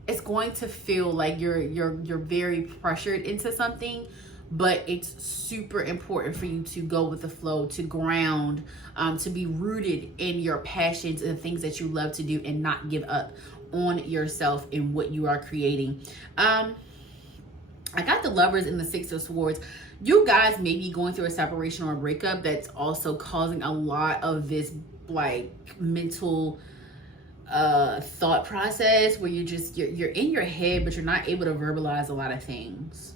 it's going to feel like you're very pressured into something, but it's super important for you to go with the flow, to ground, to be rooted in your passions and the things that you love to do, and not give up on yourself and what you are creating. I got the Lovers in the Six of Swords. You guys may be going through a separation or a breakup that's also causing a lot of this like mental thought process where you're in your head, but you're not able to verbalize a lot of things.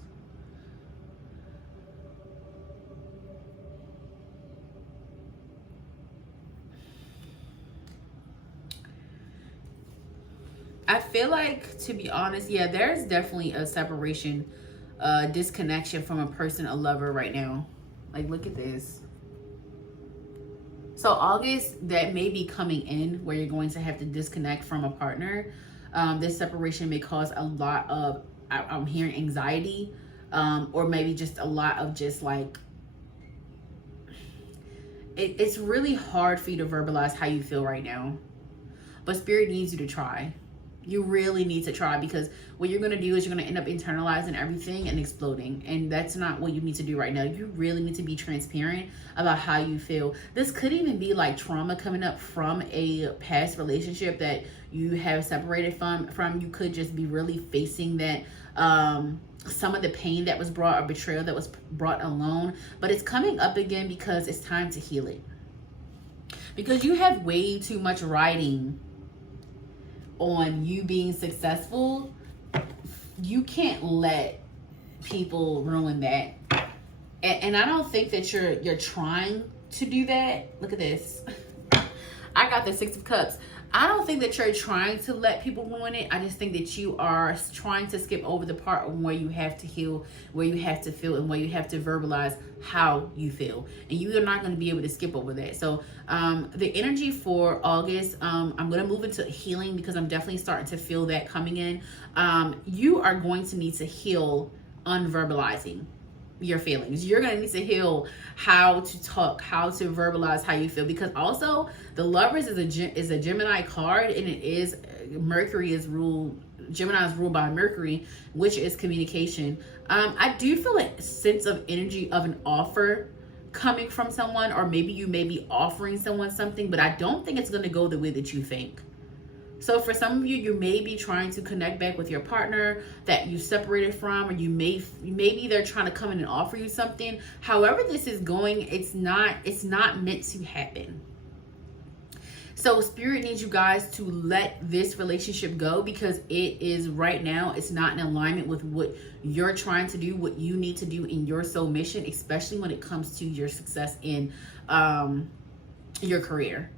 I feel like, to be honest, yeah, there's definitely a separation, disconnection from a person, a lover right now. Like, look at this. So August, that may be coming in where you're going to have to disconnect from a partner. This separation may cause a lot of, I'm hearing anxiety, or maybe just a lot of just like, it's really hard for you to verbalize how you feel right now. But Spirit needs you to try. You really need to try, because what you're going to do is you're going to end up internalizing everything and exploding. And that's not what you need to do right now. You really need to be transparent about how you feel. This could even be like trauma coming up from a past relationship that you have separated from. You could just be really facing that, some of the pain that was brought, or betrayal that was brought alone. But it's coming up again because it's time to heal it. Because you have way too much writing on you being successful. You can't let people ruin that. And I don't think that you're trying to do that. Look at this. I got the Six of Cups. I don't think that you're trying to let people ruin it. I just think that you are trying to skip over the part where you have to heal, where you have to feel, and where you have to verbalize how you feel. And you are not going to be able to skip over that. So the energy for August, I'm going to move into healing, because I'm definitely starting to feel that coming in. You are going to need to heal unverbalizing your feelings. You're going to need to heal how to talk, how to verbalize how you feel, because also the Lovers is a Gemini card, and it is Mercury is ruled, Gemini is ruled by Mercury, which is communication. I do feel a sense of energy of an offer coming from someone, or maybe you may be offering someone something, but I don't think it's going to go the way that you think. So for some of you, you may be trying to connect back with your partner that you separated from, or maybe they're trying to come in and offer you something. However this is going, it's not meant to happen. So Spirit needs you guys to let this relationship go, because it is right now, it's not in alignment with what you're trying to do, what you need to do in your soul mission, especially when it comes to your success in your career.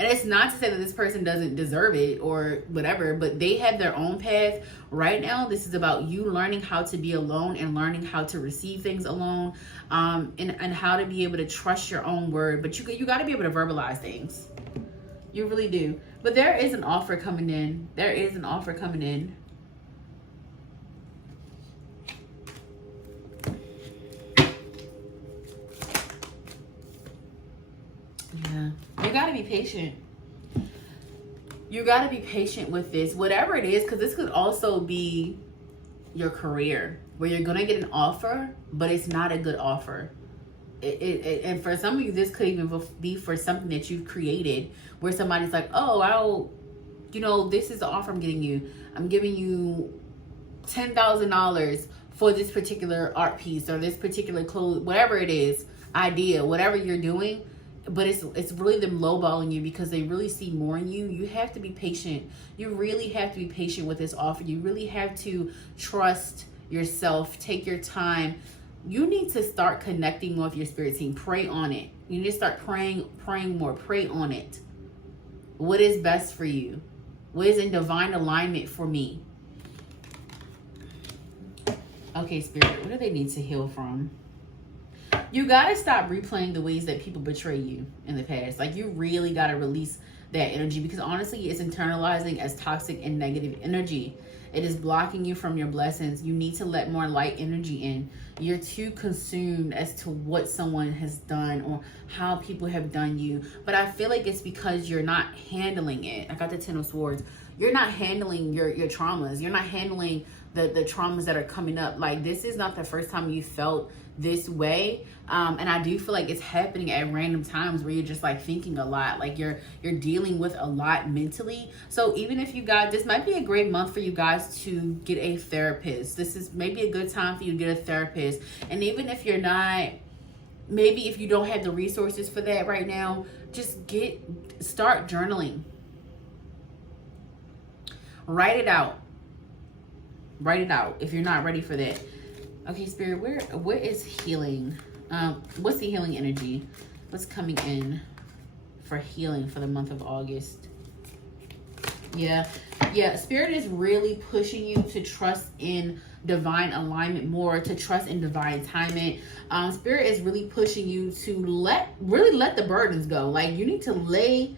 And it's not to say that this person doesn't deserve it or whatever, but they have their own path. Right now, this is about you learning how to be alone and learning how to receive things alone, and how to be able to trust your own word. But you got to be able to verbalize things. You really do. But there is an offer coming in. There is an offer coming in. Yeah. You got to be patient. You got to be patient with this, whatever it is, because this could also be your career, where you're going to get an offer, but it's not a good offer. and for some of you, this could even be for something that you've created, where somebody's like, oh, this is the offer I'm getting you. I'm giving you $10,000 for this particular art piece or this particular clothes, whatever it is, idea, whatever you're doing. But it's really them lowballing you because they really see more in you. You have to be patient. You really have to be patient with this offer. You really have to trust yourself. Take your time. You need to start connecting with your spirit team. Pray on it. You need to start praying more. Pray on it. What is best for you? What is in divine alignment for me? Okay, Spirit, what do they need to heal from? You got to stop replaying the ways that people betray you in the past. Like, you really got to release that energy, because honestly, it's internalizing as toxic and negative energy. It is blocking you from your blessings. You need to let more light energy in. You're too consumed as to what someone has done or how people have done you. But I feel like it's because you're not handling it. I got the Ten of Swords. You're not handling your traumas. You're not handling the traumas that are coming up. Like, this is not the first time you felt this way, and I do feel like it's happening at random times where you're just like thinking a lot, like you're dealing with a lot mentally. So even if you guys, this might be a great month for you guys to get a therapist. This is maybe a good time for you to get a therapist. And even if you're not, maybe if you don't have the resources for that right now, just start journaling. Write it out if you're not ready for that. Okay, Spirit, where is healing? What's the healing energy? What's coming in for healing for the month of August? Yeah, Spirit is really pushing you to trust in divine alignment more, to trust in divine timing. Spirit is really pushing you to really let the burdens go. Like, you need to lay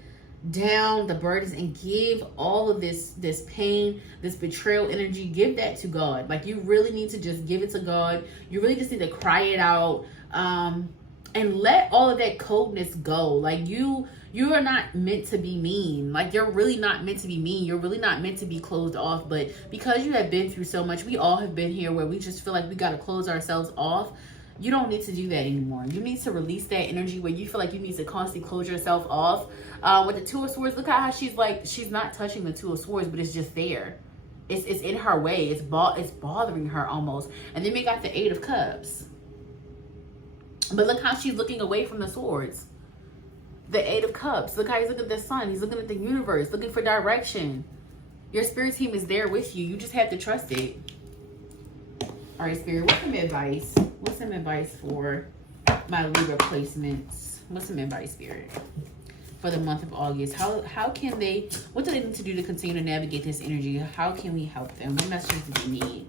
down the burdens and give all of this pain, this betrayal energy, give that to God. Like, you really need to just give it to God. You really just need to cry it out, and let all of that coldness go. Like, you are not meant to be mean. Like, you're really not meant to be mean. You're really not meant to be closed off. But because you have been through so much, we all have been here where we just feel like we got to close ourselves off. You don't need to do that anymore. You need to release that energy where you feel like you need to constantly close yourself off. With the Two of Swords, look at how she's not touching the Two of Swords, but it's just there. It's in her way. It's bothering her almost. And then we got the Eight of Cups. But look how she's looking away from the swords. The Eight of Cups. Look how he's looking at the sun. He's looking at the universe, looking for direction. Your spirit team is there with you. You just have to trust it. All right, Spirit, what's some advice? What's some advice for my Libra placements? What's some advice, Spirit, for the month of August? How can they, what do they need to do to continue to navigate this energy? How can we help them? What messages do they need?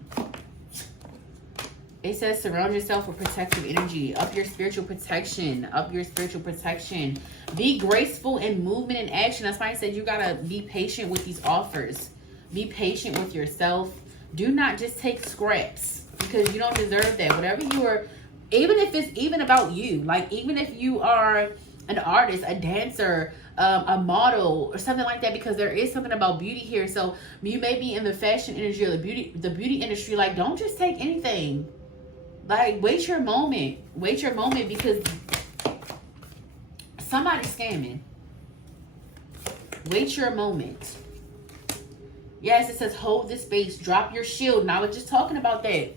It says surround yourself with protective energy. Up your spiritual protection. Up your spiritual protection. Be graceful in movement and action. That's why I said you got to be patient with these offers. Be patient with yourself. Do not just take scraps, because you don't deserve that. Whatever you are, even if it's even about you, like even if you are an artist, a dancer, a model or something like that, because there is something about beauty here. So you may be in the fashion industry or the beauty industry. Like, don't just take anything. Like, wait your moment, because somebody's scamming. Wait your moment. Yes, it says hold this space, drop your shield. And I was just talking about that.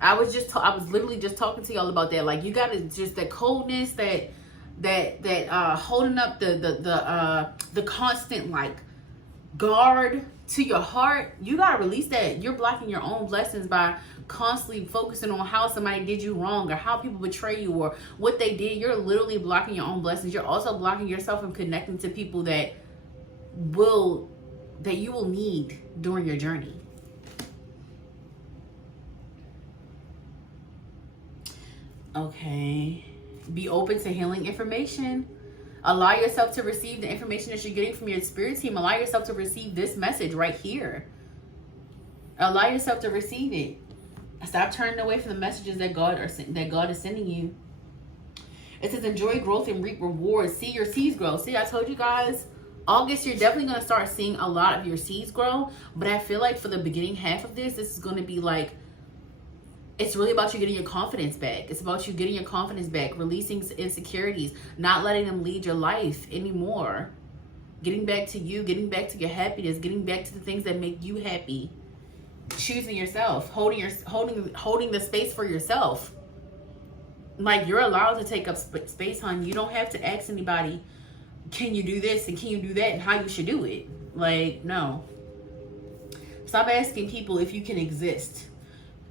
I was literally just talking to y'all about that. Like, you gotta just that coldness, that holding up the constant like guard to your heart. You gotta release that. You're blocking your own blessings by constantly focusing on how somebody did you wrong or how people betray you or what they did. You're literally blocking your own blessings. You're also blocking yourself from connecting to people that you will need during your journey. Okay. Be open to healing information. Allow yourself to receive the information that you're getting from your spirit team. Allow yourself to receive this message right here. Allow yourself to receive it. Stop turning away from the messages that God is sending you. It says enjoy growth and reap rewards. See your seeds grow. See, I told you guys, August, you're definitely going to start seeing a lot of your seeds grow. But I feel like for the beginning half of this is going to be like it's really about you getting your confidence back. It's about you getting your confidence back, releasing insecurities, not letting them lead your life anymore. Getting back to you, getting back to your happiness, getting back to the things that make you happy. Choosing yourself, holding the space for yourself. Like, you're allowed to take up space, hon. You don't have to ask anybody, can you do this and can you do that and how you should do it. Like, no. Stop asking people if you can exist,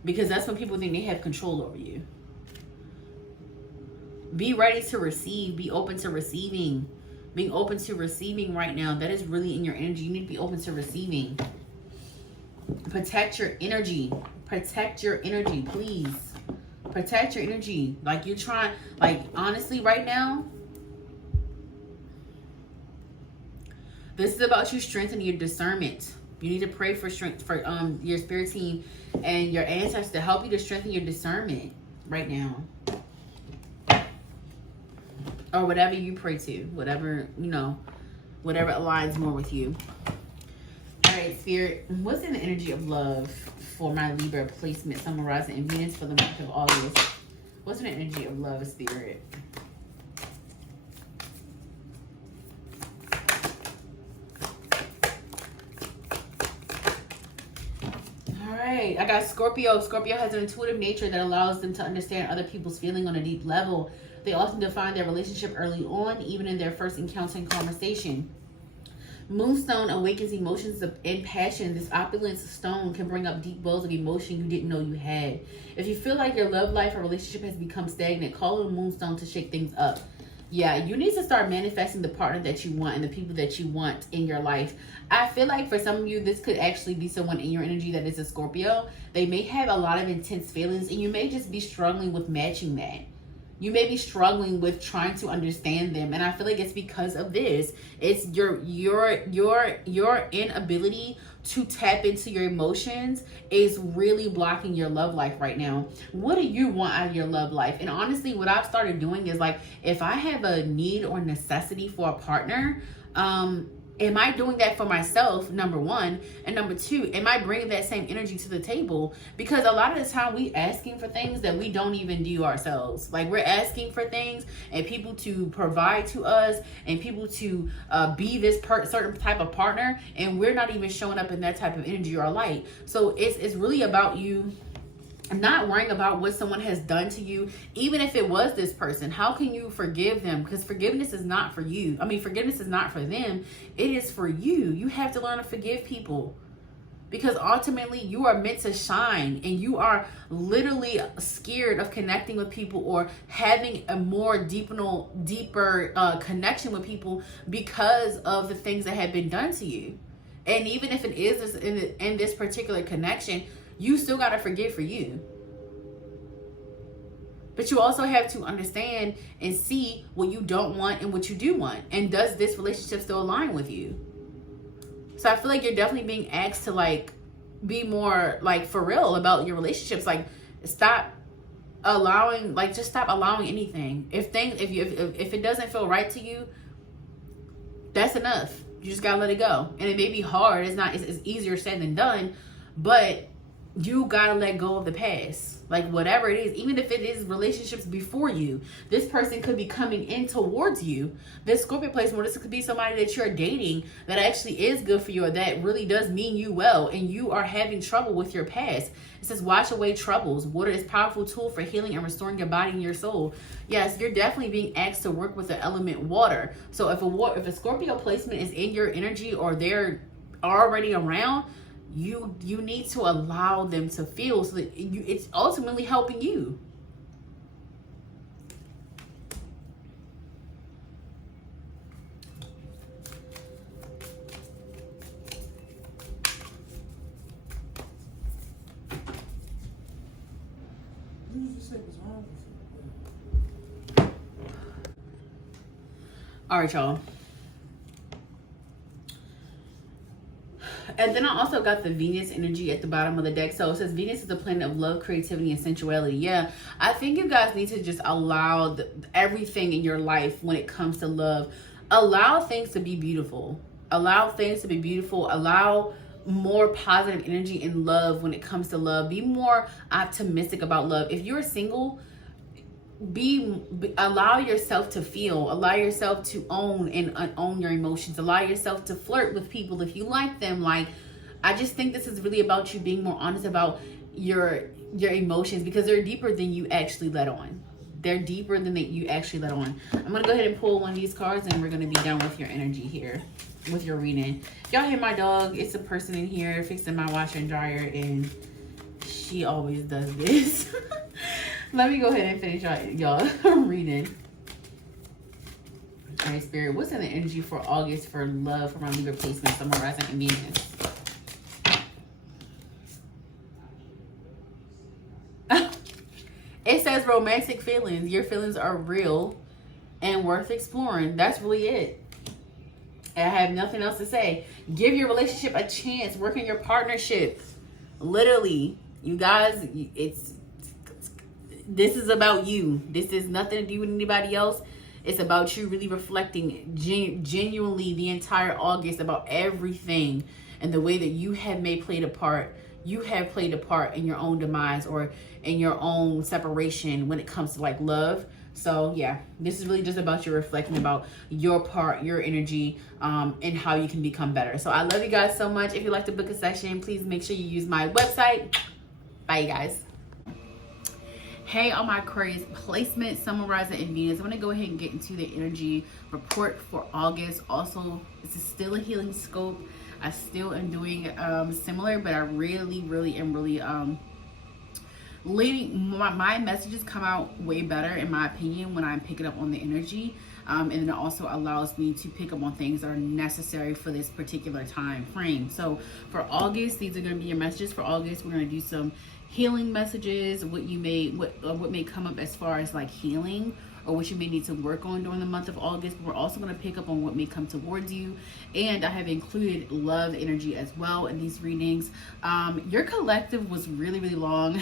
because that's when people think they have control over you. Be ready to receive. Be open to receiving. Being open to receiving right now, that is really in your energy. You need to be open to receiving. Protect your energy. Protect your energy, please. Protect your energy. Like, you're trying, like, honestly, right now, this is about you strengthening your discernment. You need to pray for strength for your spirit team and your ancestors to help you to strengthen your discernment right now. Or whatever you pray to. Whatever, you know, whatever aligns more with you. All right, Spirit. What's in the energy of love for my Libra placement, Sun, Rising, and Venus for the month of August? What's in the energy of love, Spirit? I got Scorpio. Scorpio has an intuitive nature that allows them to understand other people's feeling on a deep level. They often define their relationship early on, even in their first encounter and conversation. Moonstone awakens emotions and passion. This opulent stone can bring up deep wells of emotion you didn't know you had. If you feel like your love life or relationship has become stagnant, call on a moonstone to shake things up. Yeah, you need to start manifesting the partner that you want and the people that you want in your life. I feel like for some of you, this could actually be someone in your energy that is a Scorpio. They may have a lot of intense feelings, and you may just be struggling with matching that. You may be struggling with trying to understand them, and I feel like it's because of this. It's your inability to tap into your emotions is really blocking your love life right now. What do you want out of your love life? And honestly, what I've started doing is, like, if I have a need or necessity for a partner, am I doing that for myself, number one? And number two, am I bringing that same energy to the table? Because a lot of the time we asking for things that we don't even do ourselves. Like, we're asking for things and people to provide to us and people to be this certain type of partner, and we're not even showing up in that type of energy or light. So it's really about you not worrying about what someone has done to you. Even if it was this person, how can you forgive them? Because forgiveness is not for you. I mean, forgiveness is not for them. It is for you. You have to learn to forgive people, because ultimately you are meant to shine, and you are literally scared of connecting with people or having a more deeper connection with people because of the things that have been done to you. And even if it is in this particular connection, you still got to forgive for you. But you also have to understand and see what you don't want and what you do want. And does this relationship still align with you? So I feel like you're definitely being asked to, like, be more, like, for real about your relationships. Like, stop allowing anything. If it doesn't feel right to you, that's enough. You just got to let it go. And it may be hard. It's easier said than done, but you gotta let go of the past. Like, whatever it is, even if it is relationships before you, this person could be coming in towards you. This Scorpio placement, this could be somebody that you're dating that actually is good for you, or that really does mean you well, and you are having trouble with your past. It says, wash away troubles. Water is a powerful tool for healing and restoring your body and your soul. Yes, you're definitely being asked to work with the element water. So if a Scorpio placement is in your energy, or they're already around, you need to allow them to feel, so that it's ultimately helping you. All right, y'all. And then I also got the Venus energy at the bottom of the deck. So it says Venus is the planet of love, creativity, and sensuality. Yeah, I think you guys need to just allow everything in your life when it comes to love. Allow things to be beautiful. Allow things to be beautiful. Allow more positive energy in love. When it comes to love, be more optimistic about love. If you're single, allow yourself to feel, allow yourself to own and own your emotions, allow yourself to flirt with people if you like them. Like, I just think this is really about you being more honest about your emotions, because they're deeper than you actually let on. They're deeper than you actually let on. I'm gonna go ahead and pull one of these cards, and we're gonna be done with your energy here, with your reading. Y'all hear my dog? It's a person in here fixing my washer and dryer, and she always does this. Let me go ahead and finish y'all reading. All right, Spirit, what's in the energy for August for love for my Libra placement, Sun, Moon, Rising, and Venus? It says romantic feelings. Your feelings are real and worth exploring. That's really it. I have nothing else to say. Give your relationship a chance. Work in your partnership. Literally, you guys, this is about you. This is nothing to do with anybody else. It's about you really reflecting genuinely the entire August about everything and the way that you have played a part. You have played a part in your own demise or in your own separation when it comes to like love. So yeah, this is really just about you reflecting about your part, your energy, and how you can become better. So I love you guys so much. If you'd like to book a session, please make sure you use my website. Bye, you guys. Hey, all my Aquarius placement, Sun, Moon, Rising, and Venus. I'm going to go ahead and get into the energy report for August. Also, this is still a healing scope. I still am doing similar, but I really am leading. My messages come out way better, in my opinion, when I'm picking up on the energy. And then it also allows me to pick up on things that are necessary for this particular time frame. So for August, these are going to be your messages for August. We're going to do some healing messages, what may come up as far as like healing, or what you may need to work on during the month of August. But we're also going to pick up on what may come towards you. And I have included love energy as well in these readings. Your collective was really long.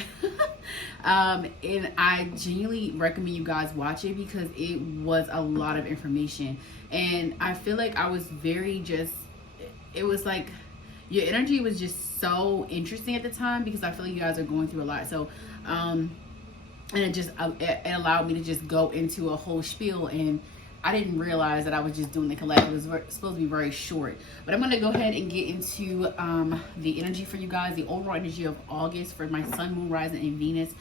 And I genuinely recommend you guys watch it because it was a lot of information. And I feel like I was it was like, your energy was just so interesting at the time because I feel like you guys are going through a lot. So, and it allowed me to just go into a whole spiel, and I didn't realize that I was just doing the collective. It was supposed to be very short, but I'm going to go ahead and get into the energy for you guys, the overall energy of August for my Sun, Moon, Rising, and Venus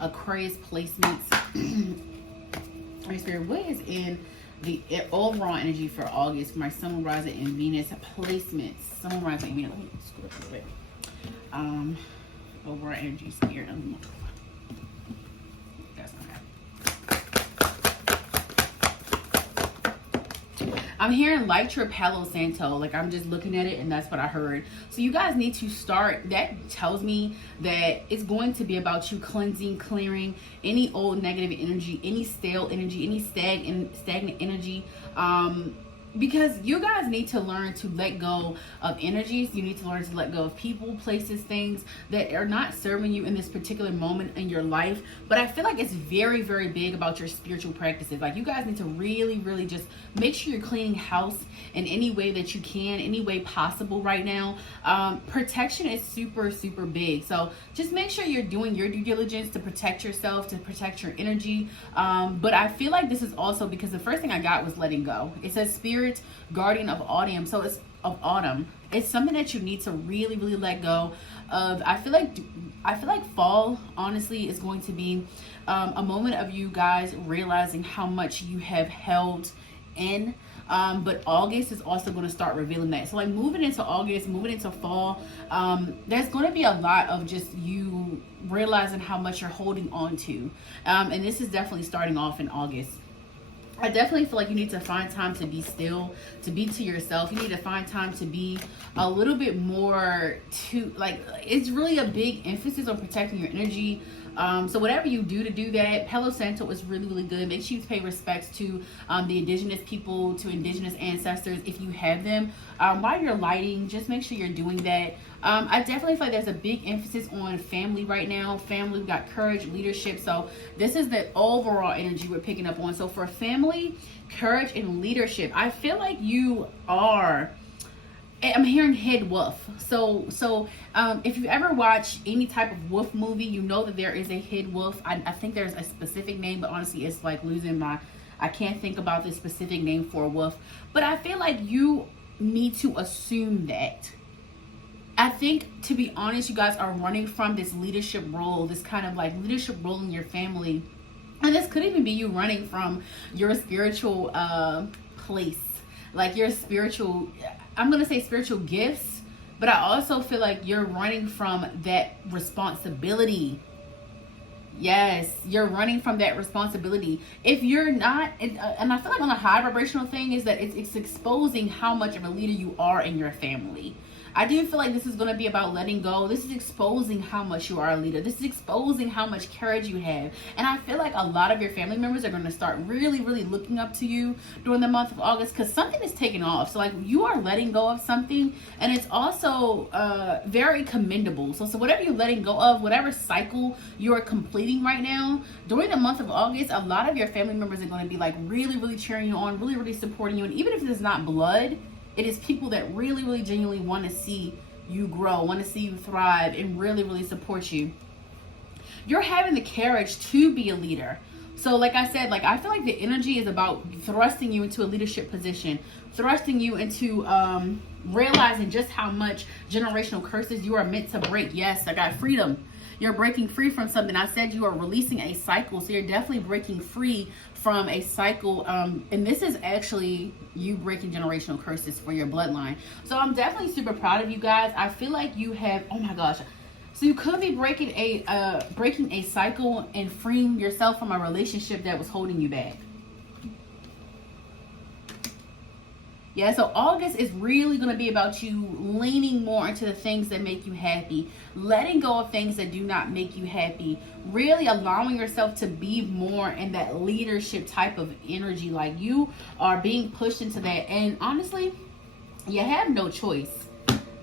Aquarius placements. Spirit, what is in the overall energy for August for my Sun, Moon, Rising, and Venus placements? Sun, Moon, Rising, and Venus. Let me screw up a little bit. Overall energy, Spirit. I'm hearing light your Palo Santo. Like, I'm just looking at it and that's what I heard. So you guys need to start. That tells me that it's going to be about you cleansing, clearing any old negative energy, any stale energy, any stagnant energy. Because you guys need to learn to let go of energies. You need to learn to let go of people, places, things that are not serving you in this particular moment in your life. But I feel like it's very big about your spiritual practices. Like, you guys need to really just make sure you're cleaning house in any way that you can, any way possible right now. Protection is super big. So just make sure you're doing your due diligence to protect yourself, to protect your energy. But I feel like this is also because the first thing I got was letting go. It says Spirit Guardian of Autumn, so it's of autumn. It's something that you need to really let go of. I feel like fall, honestly, is going to be a moment of you guys realizing how much you have held in. But August is also going to start revealing that. So like moving into August, moving into fall, there's going to be a lot of just you realizing how much you're holding on to. And this is definitely starting off in August. I definitely feel like you need to find time to be still, to be to yourself. You need to find time to be a little bit more it's really a big emphasis on protecting your energy. So whatever you do to do that, Palo Santo is really good. Make sure you pay respects to the indigenous people, to indigenous ancestors if you have them. While you're lighting, just make sure you're doing that. I definitely feel like there's a big emphasis on family right now. Family, we've got courage, leadership. So this is the overall energy we're picking up on. So for family, courage, and leadership, I feel like you are I'm hearing head wolf. So if you ever watch any type of wolf movie, you know that there is a head wolf. I think there's a specific name, but honestly, it's like losing my, I can't think about the specific name for a wolf. But I feel like you need to assume that. I think, to be honest, you guys are running from this leadership role, this kind of like leadership role in your family. And this could even be you running from your spiritual place, like your spiritual, I'm going to say spiritual gifts, but I also feel like you're running from that responsibility. Yes, you're running from that responsibility. If you're not, and I feel like on a high vibrational thing is that it's exposing how much of a leader you are in your family. I do feel like this is going to be about letting go. This is exposing how much you are a leader. This is exposing how much courage you have. And I feel like a lot of your family members are going to start really, really looking up to you during the month of August, because something is taking off. So like you are letting go of something, and it's also very commendable. So whatever you're letting go of, whatever cycle you are completing right now, during the month of August, a lot of your family members are going to be like really, really cheering you on, really, really supporting you. And even if it's not blood, it is people that really, really genuinely want to see you grow, want to see you thrive, and really, really support you. You're having the courage to be a leader. So like I said, like I feel like the energy is about thrusting you into a leadership position, thrusting you into realizing just how much generational curses you are meant to break. Yes, I got freedom. You're breaking free from something. I said you are releasing a cycle. So you're definitely breaking free from a cycle. And this is actually you breaking generational curses for your bloodline. So I'm definitely super proud of you guys. I feel like you have, oh my gosh. So you could be breaking a cycle and freeing yourself from a relationship that was holding you back. Yeah, so August is really going to be about you leaning more into the things that make you happy, letting go of things that do not make you happy, really allowing yourself to be more in that leadership type of energy. Like you are being pushed into that. And honestly, you have no choice.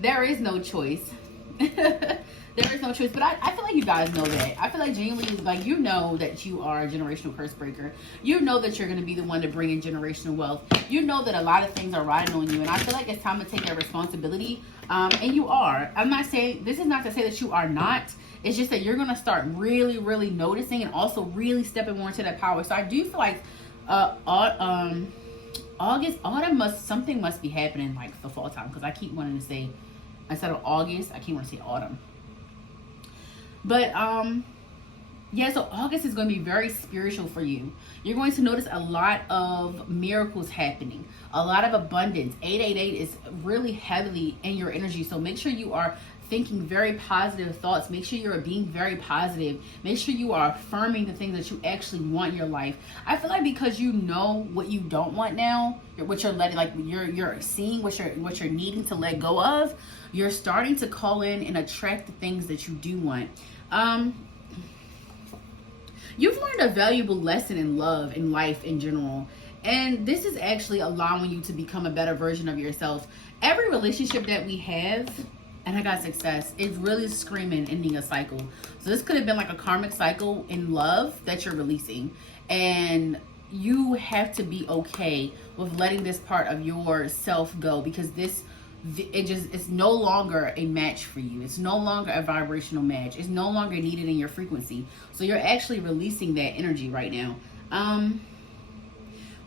There is no choice. There is no choice, but I feel like you guys know that. I feel like genuinely, like, you know that you are a generational curse breaker. You know that you're going to be the one to bring in generational wealth. You know that a lot of things are riding on you, and I feel like it's time to take that responsibility, and you are. I'm not saying, this is not to say that you are not. It's just that you're going to start really, really noticing and also really stepping more into that power. So I do feel like August, something must be happening like the fall time, because I keep wanting to say, instead of August, I keep wanting to say autumn. But yeah, so August is going to be very spiritual for you. You're going to notice a lot of miracles happening, a lot of abundance. 888 is really heavily in your energy, so make sure you are thinking very positive thoughts. Make sure you're being very positive. Make sure you are affirming the things that you actually want in your life. I feel like because you know what you don't want now, what you're letting, like you're seeing what you're needing to let go of, you're starting to call in and attract the things that you do want. You've learned a valuable lesson in love, in life in general, and this is actually allowing you to become a better version of yourself. Every relationship that we have, and I got success, is really screaming ending a cycle. So this could have been like a karmic cycle in love that you're releasing, and you have to be okay with letting this part of yourself go, because it's no longer a match for you. It's no longer a vibrational match. It's no longer needed in your frequency. So you're actually releasing that energy right now.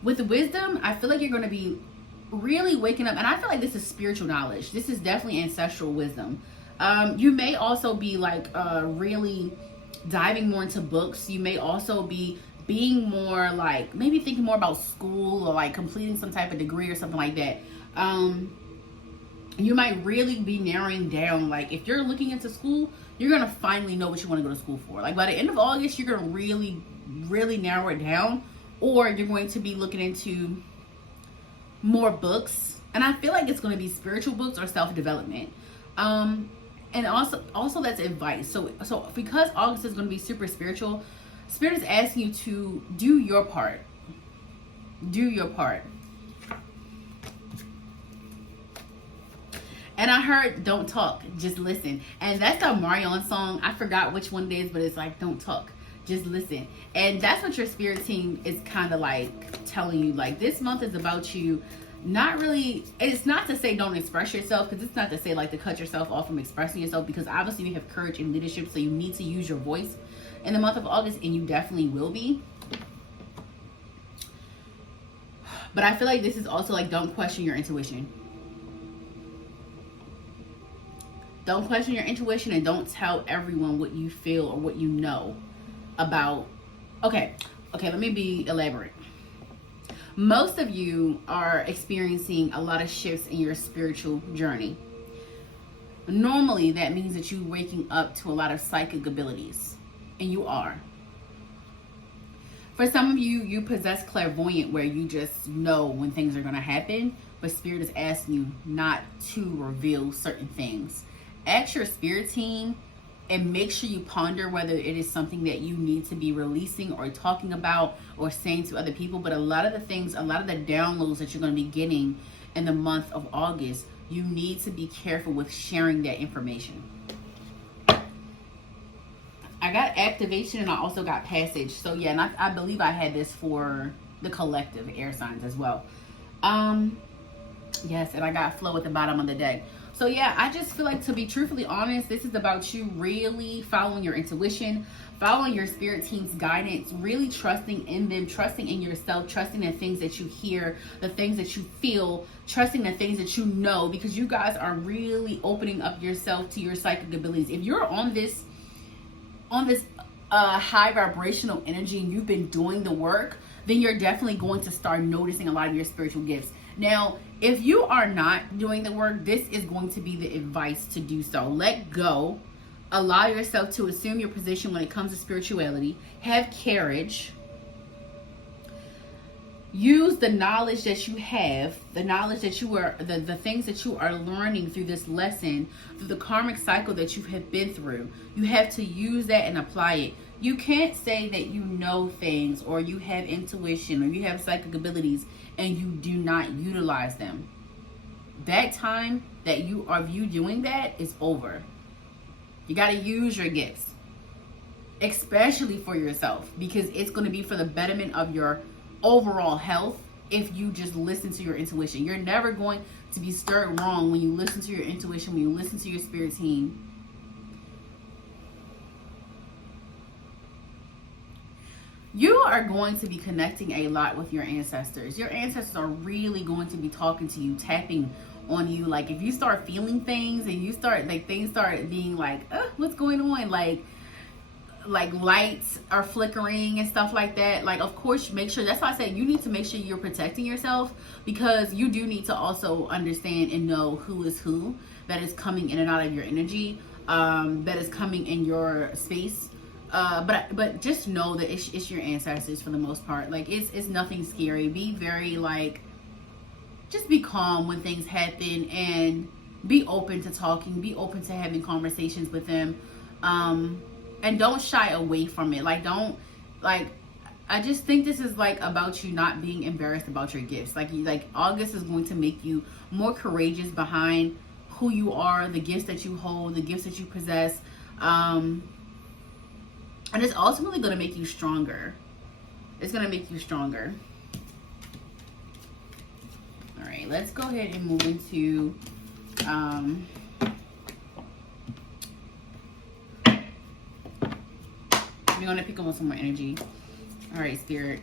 With the wisdom, I feel like you're going to be really waking up, and I feel like this is spiritual knowledge. This is definitely ancestral wisdom. You may also be like really diving more into books. You may also be being more like, maybe thinking more about school, or like completing some type of degree or something like that. You might really be narrowing down, like if you're looking into school, you're going to finally know what you want to go to school for. Like by the end of August, you're going to really, really narrow it down, or you're going to be looking into more books. And I feel like it's going to be spiritual books or self-development. And also that's advice. So because August is going to be super spiritual, Spirit is asking you to do your part. Do your part. And I heard don't talk, just listen. And that's the Marion song. I forgot which one it is, but it's like don't talk, just listen. And that's what your spirit team is kind of like telling you. Like this month is about you not really, it's not to say don't express yourself, because it's not to say like to cut yourself off from expressing yourself, because obviously you have courage and leadership, so you need to use your voice in the month of August, and you definitely will be. But I feel like this is also like, don't question your intuition. Don't question your intuition, and don't tell everyone what you feel or what you know about. Okay, let me be elaborate. Most of you are experiencing a lot of shifts in your spiritual journey. Normally, that means that you're waking up to a lot of psychic abilities, and you are. For some of you, you possess clairvoyant, where you just know when things are going to happen, but Spirit is asking you not to reveal certain things. Ask your spirit team and make sure you ponder whether it is something that you need to be releasing or talking about or saying to other people. But a lot of the things, a lot of the downloads that you're going to be getting in the month of August, you need to be careful with sharing that information. I got activation and I also got passage. So yeah, and I believe I had this for the collective air signs as well. Yes, and I got flow at the bottom of the deck. So yeah, I just feel like, to be truthfully honest, this is about you really following your intuition, following your spirit team's guidance, really trusting in them, trusting in yourself, trusting the things that you hear, the things that you feel, trusting the things that you know, because you guys are really opening up yourself to your psychic abilities. If you're on this high vibrational energy and you've been doing the work, then you're definitely going to start noticing a lot of your spiritual gifts. Now, if you are not doing the work, this is going to be the advice to do so. Let go. Allow yourself to assume your position when it comes to spirituality. Have courage. Use the knowledge that you have, the knowledge that you are, the things that you are learning through this lesson, through the karmic cycle that you have been through. You have to use that and apply it. You can't say that you know things or you have intuition or you have psychic abilities and you do not utilize them. That time that you are doing that is over. You got to use your gifts, especially for yourself, because it's going to be for the betterment of your overall health. If you just listen to your intuition, you're never going to be stirred wrong when you listen to your intuition, when you listen to your spirit team. You are going to be connecting a lot with your ancestors. Your ancestors are really going to be talking to you, tapping on you. Like, if you start feeling things and you start, like, things start being like, what's going on? Like lights are flickering and stuff like that. Like, of course, make sure, that's why I said you need to make sure you're protecting yourself, because you do need to also understand and know who is who that is coming in and out of your energy, that is coming in your space. But just know that it's your ancestors for the most part. Like, it's nothing scary. Be very, like, just be calm when things happen and be open to talking, be open to having conversations with them. And don't shy away from it. Like, I just think this is like about you not being embarrassed about your gifts. Like August is going to make you more courageous behind who you are, the gifts that you hold, the gifts that you possess. And it's ultimately going to make you stronger. It's going to make you stronger. All right, let's go ahead and move into we're going to pick up on some more energy. All right, Spirit.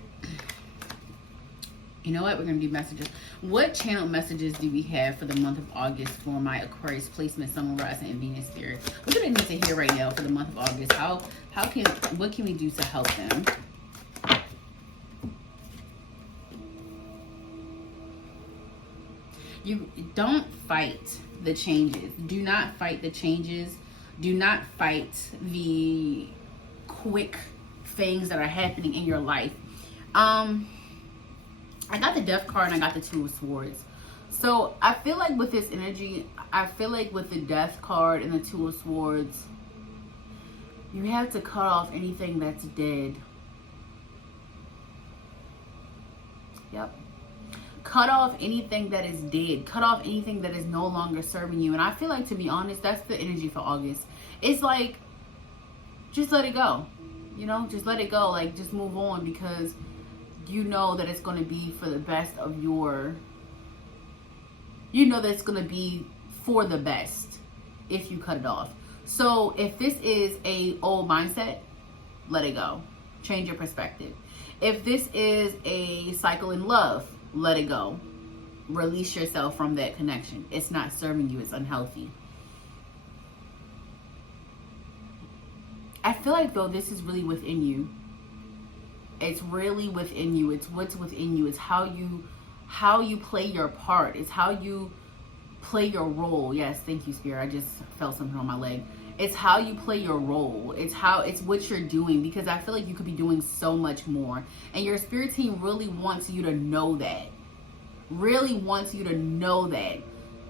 You know what? We're going to do messages. What channel messages do we have for the month of August for my Aquarius placement, Sun, Rising, and Venus, Spirit? What do they need to hear right now for the month of August? What can we do to help them? You don't fight the changes. Do not fight the changes. Do not fight the quick things that are happening in your life. I got the Death card and I got the Two of Swords. So I feel like with this energy, I feel like with the Death card and the Two of Swords, you have to cut off anything that's dead. Yep. Cut off anything that is dead. Cut off anything that is no longer serving you. And I feel like, to be honest, that's the energy for August. It's like, just let it go. You know, just let it go. Like, just move on, because you know that it's going to be for the best of your you know that it's going to be for the best if you cut it off. So if this is a old mindset, let it go. Change your perspective. If this is a cycle in love, let it go. Release yourself from that connection. It's not serving you. It's unhealthy. I feel like, though, this is really within you. It's really within you. It's what's within you. It's how you play your part. It's how you play your role. Yes, thank you, Spirit. I just felt something on my leg. It's how you play your role. It's what you're doing, because I feel like you could be doing so much more. And your spirit team really wants you to know that. Really wants you to know that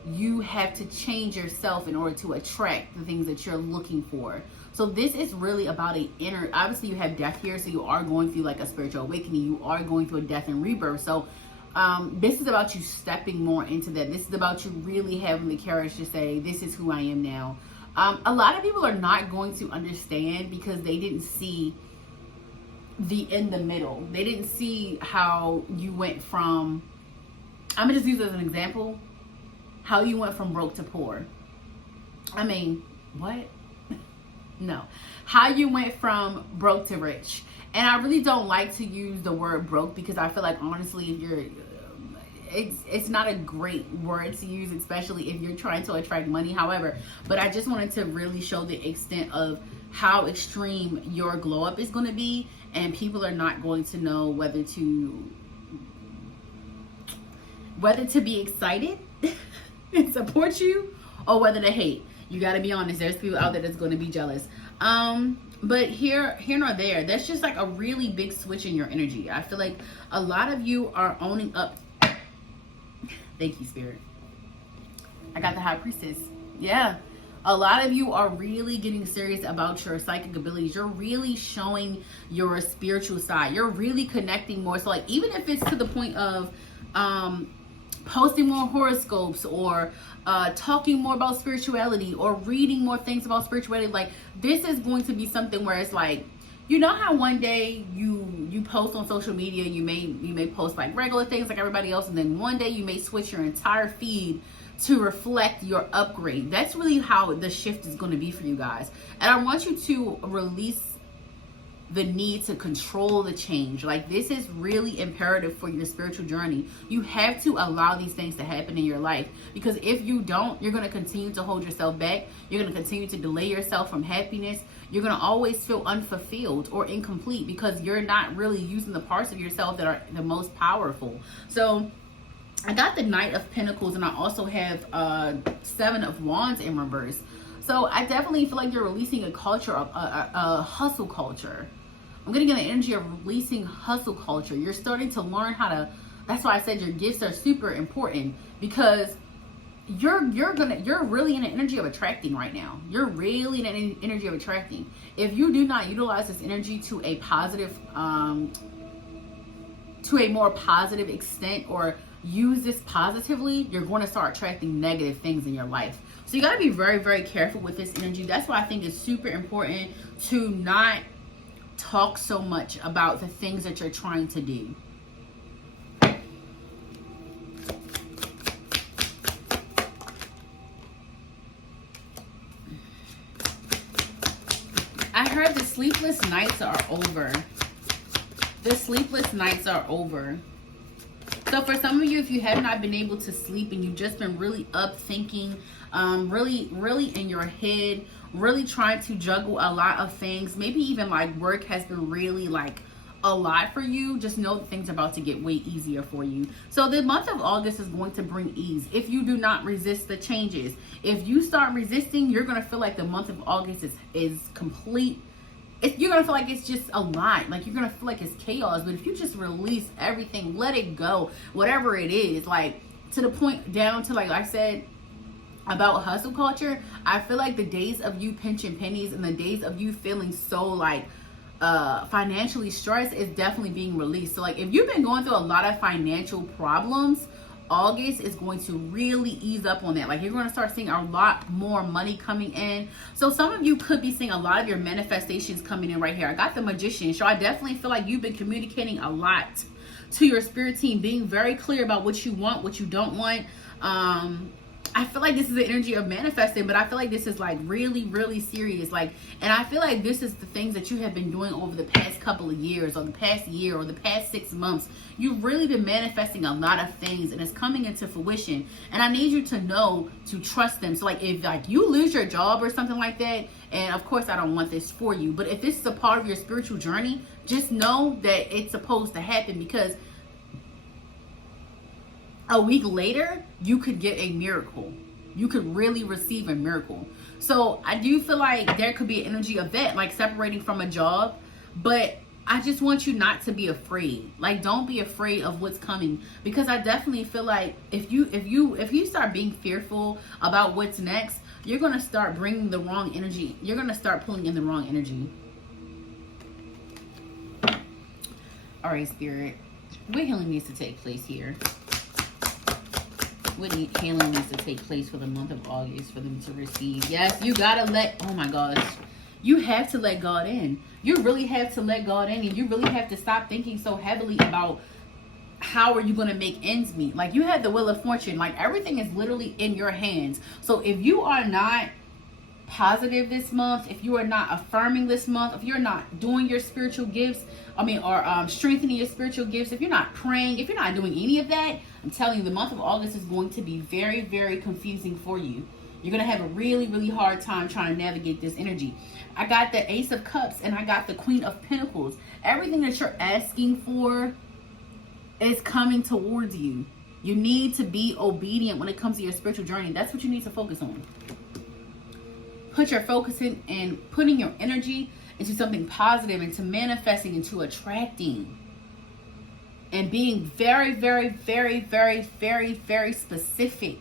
you have to change yourself in order to attract the things that you're looking for. So this is really about a inner, obviously you have death here, so you are going through like a spiritual awakening. You are going through a death and rebirth. So this is about you stepping more into that. This is about you really having the courage to say, this is who I am now. A lot of people are not going to understand because they didn't see the in the middle. They didn't see how you went from, I'm gonna just use it as an example, how you went from broke to poor. I mean, what? No. How you went from broke to rich. And I really don't like to use the word broke because I feel like, honestly, if you're, it's not a great word to use, especially if you're trying to attract money. However, but I just wanted to really show the extent of how extreme your glow up is going to be, and people are not going to know whether to be excited and support you or whether to hate. You got to be honest. There's people out there that's going to be jealous. But here nor there, that's just like a really big switch in your energy. I feel like a lot of you are owning up. Thank you, Spirit. I got the High Priestess. Yeah. A lot of you are really getting serious about your psychic abilities. You're really showing your spiritual side. You're really connecting more. So like, even if it's to the point of posting more horoscopes or talking more about spirituality or reading more things about spirituality, like this is going to be something where it's like, you know how one day you post on social media, you may post like regular things like everybody else, and then one day you may switch your entire feed to reflect your upgrade. That's really how the shift is going to be for you guys. And I want you to release the need to control the change. Like, this is really imperative for your spiritual journey. You have to allow these things to happen in your life, because if you don't, you're going to continue to hold yourself back. You're going to continue to delay yourself from happiness. You're going to always feel unfulfilled or incomplete because you're not really using the parts of yourself that are the most powerful. So I got the Knight of Pentacles, and I also have Seven of Wands in reverse. So I definitely feel like you're releasing a culture of a hustle culture. I'm getting an energy of releasing hustle culture. You're starting to learn how to, that's why I said your gifts are super important, because you're really in an energy of attracting right now. You're really in an energy of attracting. If you do not utilize this energy to a positive, to a more positive extent, or use this positively, you're going to start attracting negative things in your life. So you got to be very, very careful with this energy. That's why I think it's super important to not talk so much about the things that you're trying to do. I heard the sleepless nights are over. The sleepless nights are over. So for some of you, if you have not been able to sleep and you've just been really up thinking, really in your head, really trying to juggle a lot of things, maybe even like work has been really like a lot for you, just know that things are about to get way easier for you. So the month of August is going to bring ease if you do not resist the changes. If you start resisting, you're going to feel like the month of August is complete. You're going to feel like it's just a lot. Like, you're going to feel like it's chaos. But if you just release everything, let it go, whatever it is, like to the point down to, like I said about hustle culture, I feel like the days of you pinching pennies and the days of you feeling so like financially stressed is definitely being released. So like, if you've been going through a lot of financial problems, August is going to really ease up on that. Like, you're going to start seeing a lot more money coming in. So some of you could be seeing a lot of your manifestations coming in right here. I got the Magician. So I definitely feel like you've been communicating a lot to your spirit team, being very clear about what you want, what you don't want. I feel like this is the energy of manifesting, but I feel like this is like really, really serious. Like, and I feel like this is the things that you have been doing over the past couple of years, or the past year, or the past 6 months. You've really been manifesting a lot of things, and it's coming into fruition. And I need you to know to trust them. So like, if like you lose your job or something like that, and of course I don't want this for you, but if this is a part of your spiritual journey, just know that it's supposed to happen, because a week later, you could get a miracle. You could really receive a miracle. So I do feel like there could be an energy of that, like separating from a job. But I just want you not to be afraid. Like, don't be afraid of what's coming, because I definitely feel like if you start being fearful about what's next, you're gonna start bringing the wrong energy. You're gonna start pulling in the wrong energy. All right, Spirit, what healing needs to take place here? What healing needs to take place for the month of August for them to receive? Yes, you gotta oh my gosh. You have to let God in. You really have to let God in, and you really have to stop thinking so heavily about how are you going to make ends meet. Like, you have the Wheel of Fortune. Like, everything is literally in your hands. So if you are not positive this month, if you are not affirming this month, if you're not doing your spiritual gifts, or strengthening your spiritual gifts, if you're not praying, if you're not doing any of that, I'm telling you, the month of August is going to be very, very confusing for you. You're going to have a really, really hard time trying to navigate this energy. I got the Ace of Cups, and I got the Queen of Pentacles. Everything that you're asking for is coming towards you. You need to be obedient when it comes to your spiritual journey. That's what you need to focus on. Put your focus in and putting your energy into something positive, into manifesting, into attracting, and being very, very, very, very, very, very specific.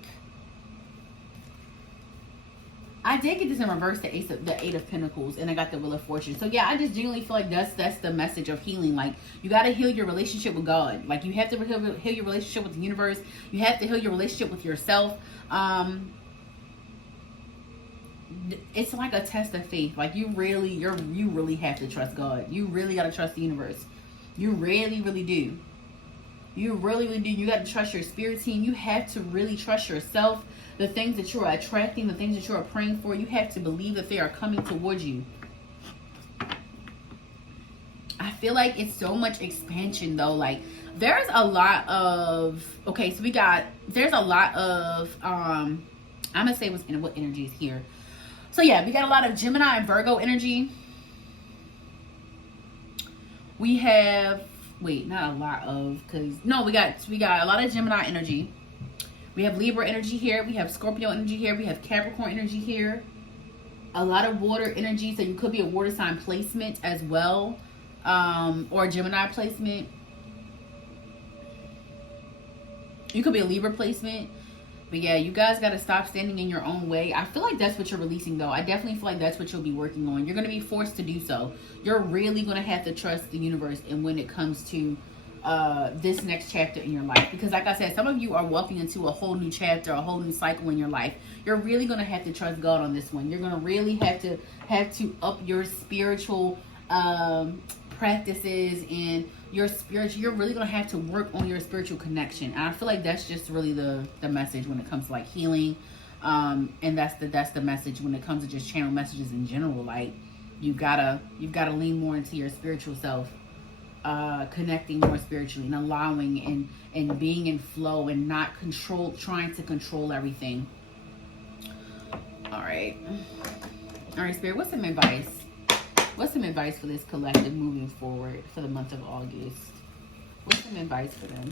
I did get this in reverse, the Eight of Pentacles, and I got the Wheel of Fortune. So yeah, I just genuinely feel like that's the message of healing. Like, you got to heal your relationship with God. Like, you have to heal your relationship with the universe. You have to heal your relationship with yourself. It's like a test of faith. Like, you really have to trust God. You really got to trust the universe. You really, really do. You really, really do. You got to trust your spirit team. You have to really trust yourself. The things that you are attracting, the things that you are praying for, you have to believe that they are coming towards you. I feel like it's so much expansion, though. Like, there's a lot of, okay, so there's a lot of, I'm going to say what energy is here. So yeah, we got a lot of Gemini and Virgo energy. We have, not a lot of, we got a lot of Gemini energy. We have Libra energy here. We have Scorpio energy here. We have Capricorn energy here. A lot of water energy. So you could be a water sign placement as well. Or a Gemini placement. You could be a Libra placement. But yeah, you guys got to stop standing in your own way. I feel like that's what you're releasing, though. I definitely feel like that's what you'll be working on. You're going to be forced to do so. You're really going to have to trust the universe and when it comes to this next chapter in your life, because like I said, some of you are walking into a whole new chapter, a whole new cycle in your life. You're really going to have to trust God on this one. You're going to really have to up your spiritual practices and your spiritual. You're really going to have to work on your spiritual connection, and I feel like that's just really the message when it comes to like healing, and that's the message when it comes to just channel messages in general. Like, you've gotta lean more into your spiritual self. Connecting more spiritually and allowing and being in flow and not trying to control everything. All right, Spirit, what's some advice? What's some advice for this collective moving forward for the month of August? What's some advice for them?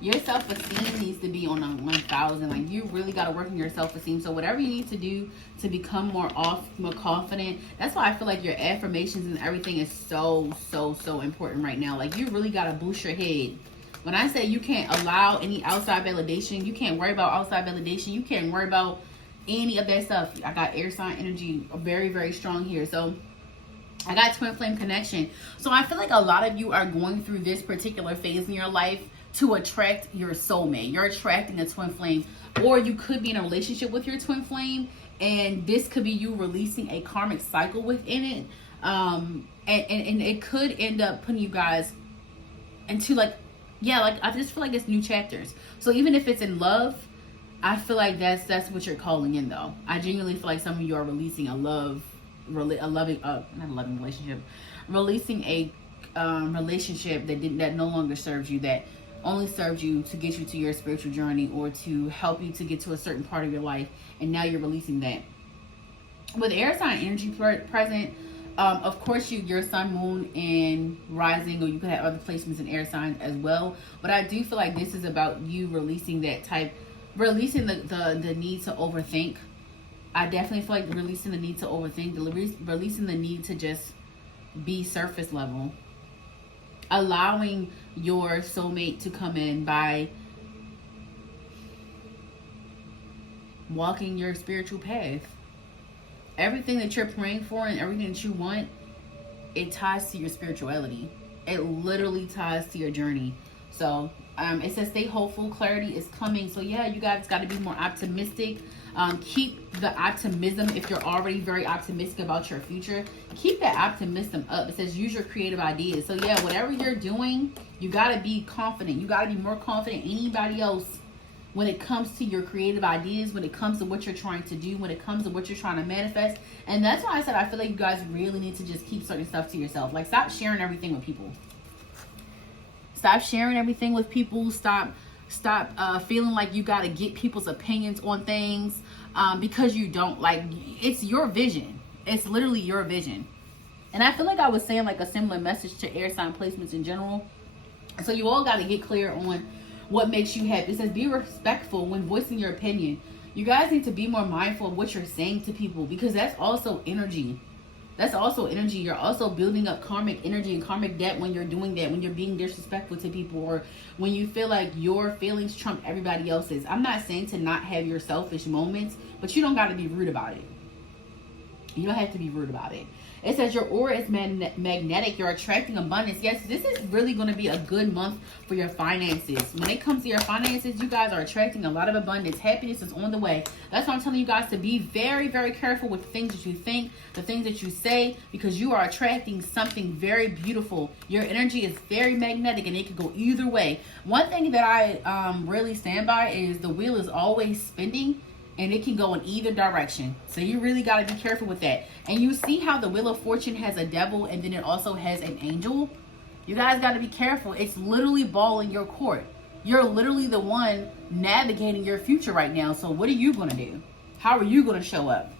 Your self-esteem needs to be on a 1,000. Like, you really got to work on your self-esteem. So whatever you need to do to become more confident, that's why I feel like your affirmations and everything is so important right now. Like, you really got to boost your head. When I say you can't allow any outside validation, you can't worry about outside validation. You can't worry about any of that stuff. I got air sign energy very, very strong here. So I got twin flame connection. So I feel like a lot of you are going through this particular phase in your life to attract your soulmate. You're attracting a twin flame or you could be in a relationship with your twin flame, and this could be you releasing a karmic cycle within it. And it could end up putting you guys into like, yeah, like I just feel like it's new chapters. So even if it's in love, I feel like that's what you're calling in, though. I genuinely feel like some of you are releasing releasing a relationship that no longer serves you, that only served you to get you to your spiritual journey or to help you to get to a certain part of your life, and now you're releasing that. With air sign energy present, of course your sun, moon, and rising, or you could have other placements in air signs as well. But I do feel like this is about you releasing releasing the need to overthink. I definitely feel like releasing the need to overthink, releasing the need to just be surface level, allowing your soulmate to come in by walking your spiritual path. Everything that you're praying for and everything that you want, it ties to your spirituality. It literally ties to your journey. So it says stay hopeful, clarity is coming. So yeah, you guys got to be more optimistic. Keep the optimism. If you're already very optimistic about your future, keep that optimism up. It says use your creative ideas. So yeah, whatever you're doing, you got to be confident. You got to be more confident than anybody else when it comes to your creative ideas, when it comes to what you're trying to do, when it comes to what you're trying to manifest. And that's why I said I feel like you guys really need to just keep certain stuff to yourself. Like, stop sharing everything with people. Stop sharing everything with people. Stop feeling like you got to get people's opinions on things because you don't. Like, it's your vision. It's literally your vision. And I feel like I was saying like a similar message to air sign placements in general. So you all got to get clear on what makes you happy. It says be respectful when voicing your opinion. You guys need to be more mindful of what you're saying to people, because that's also energy. That's also energy. You're also building up karmic energy and karmic debt when you're doing that, when you're being disrespectful to people, or when you feel like your feelings trump everybody else's. I'm not saying to not have your selfish moments, but you don't got to be rude about it. You don't have to be rude about it. It says your aura is magnetic. You're attracting abundance. Yes, this is really going to be a good month for your finances. When it comes to your finances, you guys are attracting a lot of abundance. Happiness is on the way. That's why I'm telling you guys to be very, very careful with the things that you think, the things that you say, because you are attracting something very beautiful. Your energy is very magnetic, and it could go either way. One thing that I really stand by is the wheel is always spinning, and it can go in either direction. So you really got to be careful with that. And you see how the Wheel of Fortune has a devil and then it also has an angel? You guys got to be careful. It's literally ball in your court. You're literally the one navigating your future right now. So what are you going to do? How are you going to show up?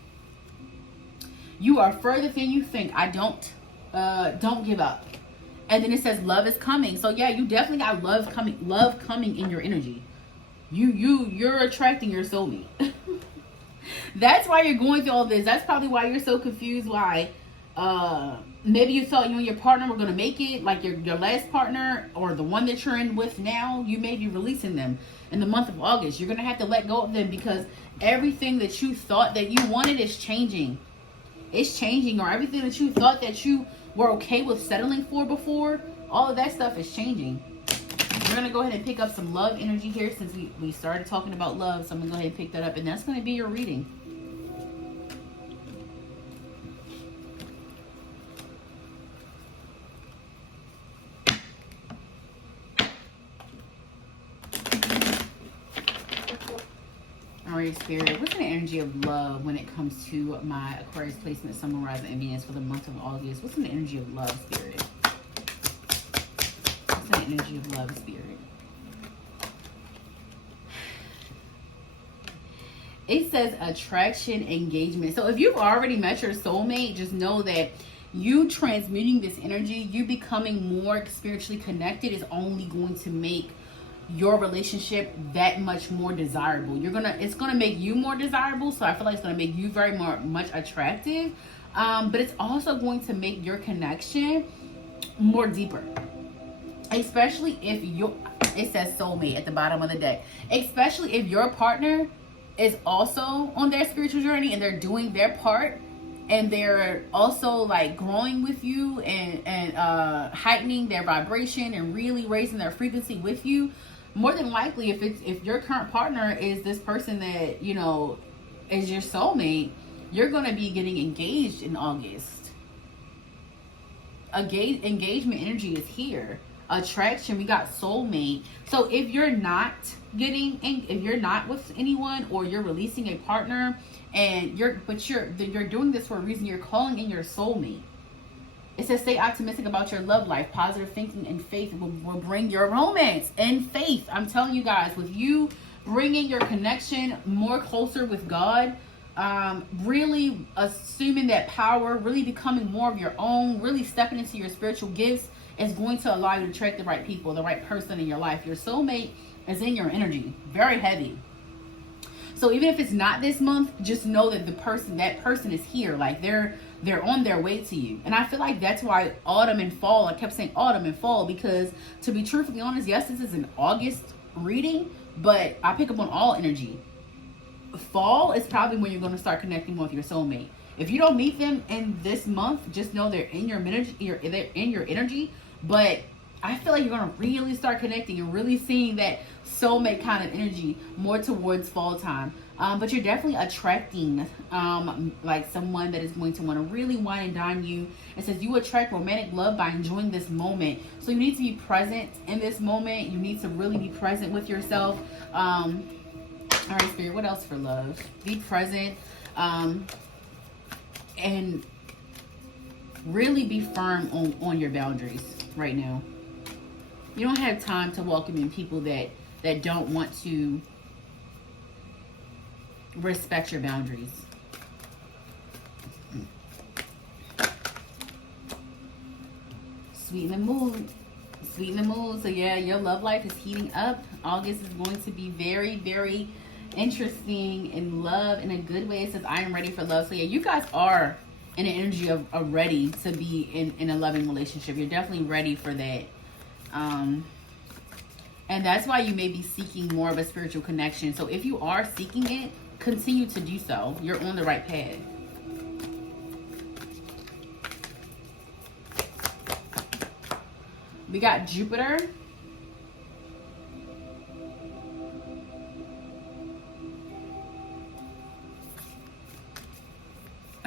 You are further than you think. Don't give up. And then it says love is coming. So yeah, you definitely got love coming in your energy. You're attracting your soulmate. That's why you're going through all this. That's probably why you're so confused. Why maybe you thought you and your partner were going to make it, like your last partner or the one that you're in with now. You may be releasing them in the month of August. You're going to have to let go of them, because everything that you thought that you wanted is changing. It's changing. Or everything that you thought that you were okay with settling for before, all of that stuff is changing. We're going to go ahead and pick up some love energy here, since we started talking about love. So I'm going to go ahead and pick that up, and that's going to be your reading. All right, Spirit, what's the energy of love when it comes to my Aquarius placement, Sun, Moon, Rising, and Venus for the month of August? What's the energy of love, Spirit? The energy of love, Spirit. It says attraction, engagement. So if you've already met your soulmate, just know that you transmuting this energy, you becoming more spiritually connected, is only going to make your relationship that much more desirable. It's gonna make you more desirable. So I feel like it's gonna make you very much attractive. But it's also going to make your connection more deeper. Especially if it says soulmate at the bottom of the deck. Especially if your partner is also on their spiritual journey and they're doing their part, and they're also like growing with you and heightening their vibration and really raising their frequency with you. more than likely, if your current partner is this person that, you know, is your soulmate, you're going to be getting engaged in August. Engagement energy is here. Attraction, we got soulmate. So if you're not with anyone, or you're releasing a partner, and you're doing this for a reason, you're calling in your soulmate. It says, stay optimistic about your love life. Positive thinking and faith will bring your romance and faith. I'm telling you guys, with you bringing your connection more closer with God, really assuming that power, really becoming more of your own, really stepping into your spiritual gifts, is going to allow you to attract the right people, the right person in your life. Your soulmate is in your energy, very heavy. So even if it's not this month, just know that that person is here. Like they're on their way to you. And I feel like that's why autumn and fall, I kept saying autumn and fall, because to be truthfully honest, yes, this is an August reading, but I pick up on all energy. Fall is probably when you're going to start connecting more with your soulmate. If you don't meet them in this month, just know they're in your energy. But I feel like you're going to really start connecting and really seeing that soulmate kind of energy more towards fall time. But you're definitely attracting like someone that is going to want to really wine and dine you. It says you attract romantic love by enjoying this moment. So you need to be present in this moment. You need to really be present with yourself. All right, Spirit, what else for love? Be present and really be firm on your boundaries right now. You don't have time to welcome in people that don't want to respect your boundaries. Sweeten the mood. So yeah, your love life is heating up. August is going to be very, very interesting in love in a good way. It says, I am ready for love. So yeah, you guys are in an energy of ready to be in a loving relationship. You're definitely ready for that. And that's why you may be seeking more of a spiritual connection. So if you are seeking it, continue to do so. You're on the right path. We got Jupiter.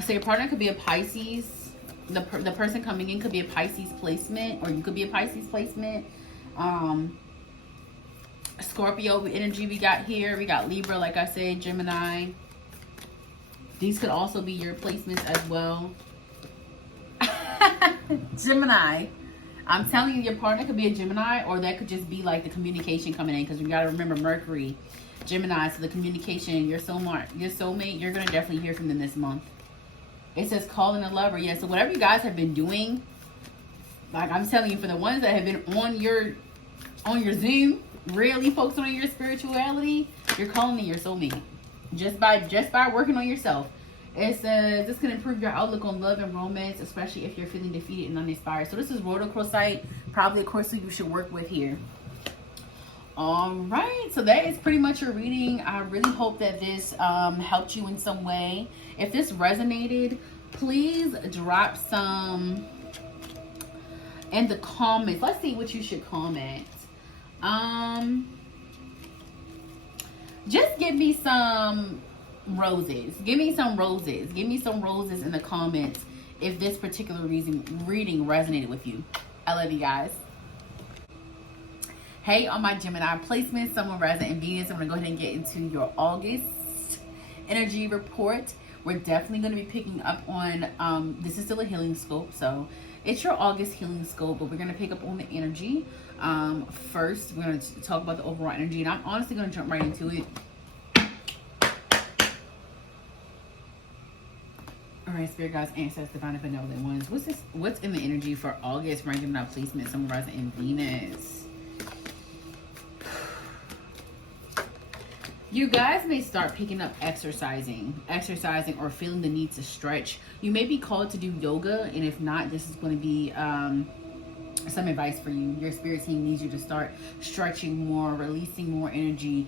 So your partner could be a Pisces. The person coming in could be a Pisces placement, or you could be a Pisces placement. Scorpio energy we got here. We got Libra, like I said, Gemini. These could also be your placements as well. Gemini. I'm telling you, your partner could be a Gemini, or that could just be like the communication coming in, because we got to remember Mercury, Gemini. So the communication, your soulmate, you're going to definitely hear from them this month. It says calling a lover. Yeah, so whatever you guys have been doing, like I'm telling you, for the ones that have been on your Zoom, really focusing on your spirituality, you're calling in your soulmate. Just by working on yourself. It says this can improve your outlook on love and romance, especially if you're feeling defeated and uninspired. So this is 𝐒𝐻𝐿, probably a course you should work with here. All right, so that is pretty much your reading. I really hope that this helped you in some way. If this resonated, please drop some in the comments. Let's see what you should comment. Just give me some roses. Give me some roses in the comments if this particular reading resonated with you. I love you guys. Hey, on my Gemini placements, Sun, Moon, Rising, and Venus, I'm going to go ahead and get into your August energy report. We're definitely going to be picking up on, this is still a healing scope, so it's your August healing scope, but we're going to pick up on the energy. First, we're going to talk about the overall energy, and I'm honestly going to jump right into it. All right, Spirit Guides, Ancestors, Divine Benevolent Ones. What's in the energy for August, ranking Gemini placement, Sun, Moon, Rising, and Venus? You guys may start picking up exercising or feeling the need to stretch. You may be called to do yoga, and if not, this is going to be some advice for you. Your spirit team needs you to start stretching more, releasing more energy.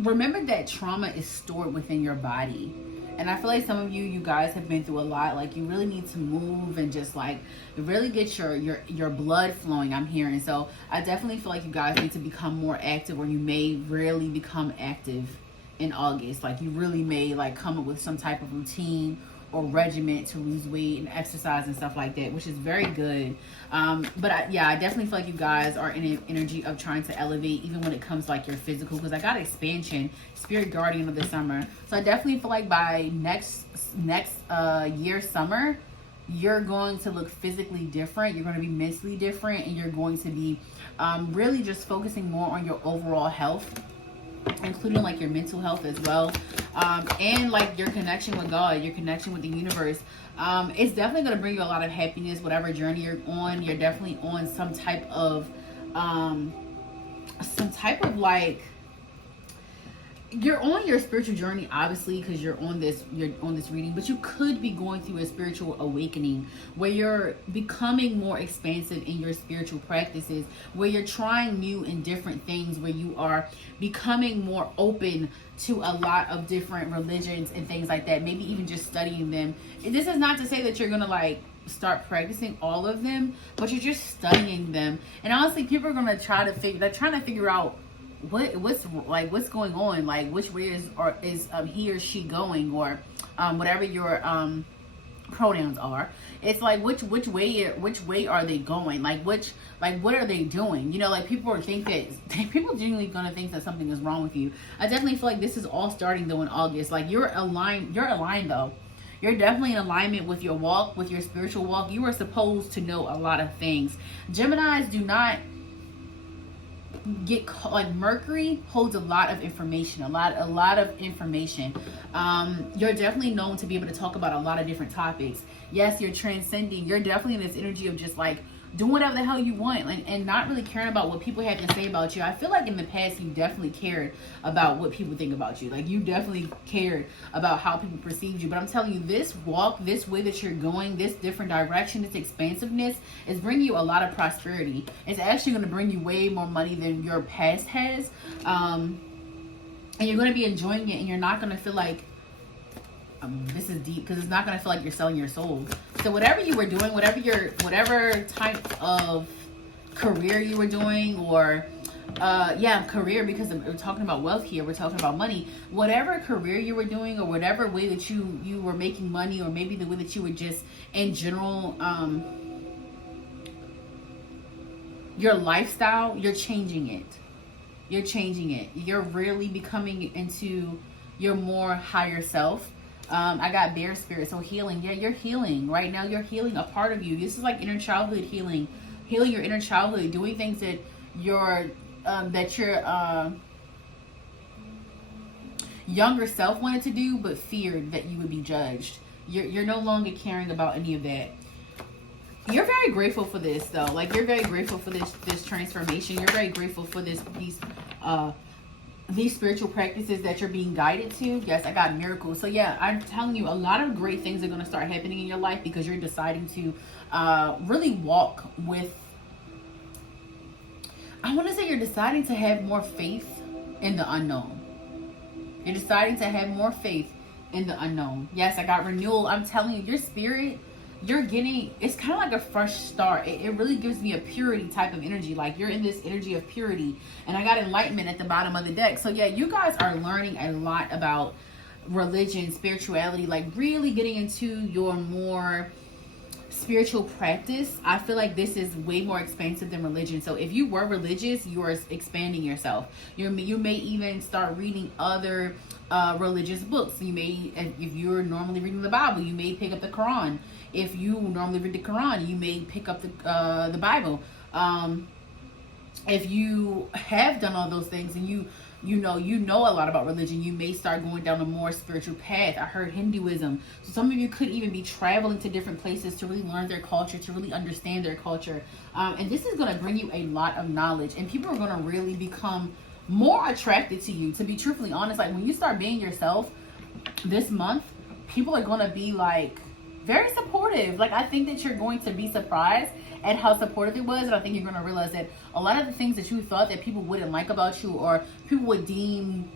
Remember that trauma is stored within your body. And I feel like some of you guys have been through a lot. Like, you really need to move and just like really get your blood flowing, I'm hearing. So I definitely feel like you guys need to become more active, or you may really become active in August. Like, you really may like come up with some type of routine or regiment to lose weight and exercise and stuff like that, which is very good. But I definitely feel like you guys are in an energy of trying to elevate, even when it comes like your physical, because I got expansion, spirit guardian of the summer. So I definitely feel like by next year summer, you're going to look physically different, you're going to be mentally different, and you're going to be really just focusing more on your overall health, including like your mental health as well, and like your connection with God, your connection with the universe. It's definitely going to bring you a lot of happiness. Whatever journey you're on, you're definitely on some type of like, you're on your spiritual journey, obviously, because you're on this reading, but you could be going through a spiritual awakening where you're becoming more expansive in your spiritual practices, where you're trying new and different things, where you are becoming more open to a lot of different religions and things like that, maybe even just studying them. And this is not to say that you're gonna like start practicing all of them, but you're just studying them. And honestly, people are gonna trying to figure out what's going on, like which way is he or she going, or whatever your pronouns are. It's like which way are they going, like what are they doing, you know? Like, people genuinely gonna think that something is wrong with you. I definitely feel like this is all starting though in August. Like, you're aligned though. You're definitely in alignment with your walk, with your spiritual walk. You are supposed to know a lot of things. Geminis do not get like, Mercury holds a lot of information, a lot of information. You're definitely known to be able to talk about a lot of different topics. Yes, you're transcending. You're definitely in this energy of just like doing whatever the hell you want, like, and not really caring about what people have to say about you. I feel like in the past you definitely cared about what people think about you. Like, you definitely cared about how people perceived you. But I'm telling you, this walk, this way that you're going, this different direction, this expansiveness is bringing you a lot of prosperity. It's actually going to bring you way more money than your past has, and you're going to be enjoying it, and you're not going to feel like, this is deep, because it's not going to feel like you're selling your soul. So whatever you were doing, whatever type of career you were doing, or career, because we're talking about wealth here, we're talking about money. Whatever career you were doing, or whatever way that you were making money, or maybe the way that you were just in general, your lifestyle, you're changing it. You're really becoming into your more higher self. I got bear spirit, so healing. Yeah, you're healing right now. You're healing a part of you. This is like inner childhood healing your inner childhood, doing things that your younger self wanted to do, but feared that you would be judged. You're no longer caring about any of that. You're very grateful for this, though. Like, you're very grateful for this transformation. You're very grateful for these spiritual practices that you're being guided to. Yes, I got miracles. So yeah, I'm telling you, a lot of great things are going to start happening in your life, because you're deciding to really walk with, I want to say, you're deciding to have more faith in the unknown. You're deciding to have more faith in the unknown. Yes, I got renewal. I'm telling you, your spirit, you're getting, it's kind of like a fresh start. It really gives me a purity type of energy. Like, you're in this energy of purity, and I got enlightenment at the bottom of the deck. So yeah, you guys are learning a lot about religion, spirituality, like really getting into your more spiritual practice. I feel like this is way more expansive than religion. So if you were religious, you are expanding yourself. You may even start reading other religious books. You may, if you're normally reading the Bible, you may pick up the Quran. If you normally read the Quran, you may pick up the Bible. If you have done all those things, and you know a lot about religion, you may start going down a more spiritual path. I heard Hinduism. So some of you could even be traveling to different places to really learn their culture, to really understand their culture. And this is going to bring you a lot of knowledge, and people are going to really become more attracted to you. To be truthfully honest, like, when you start being yourself this month, people are going to be like very supportive. Like, I think that you're going to be surprised at how supportive it was, and I think you're going to realize that a lot of the things that you thought that people wouldn't like about you, or people would deem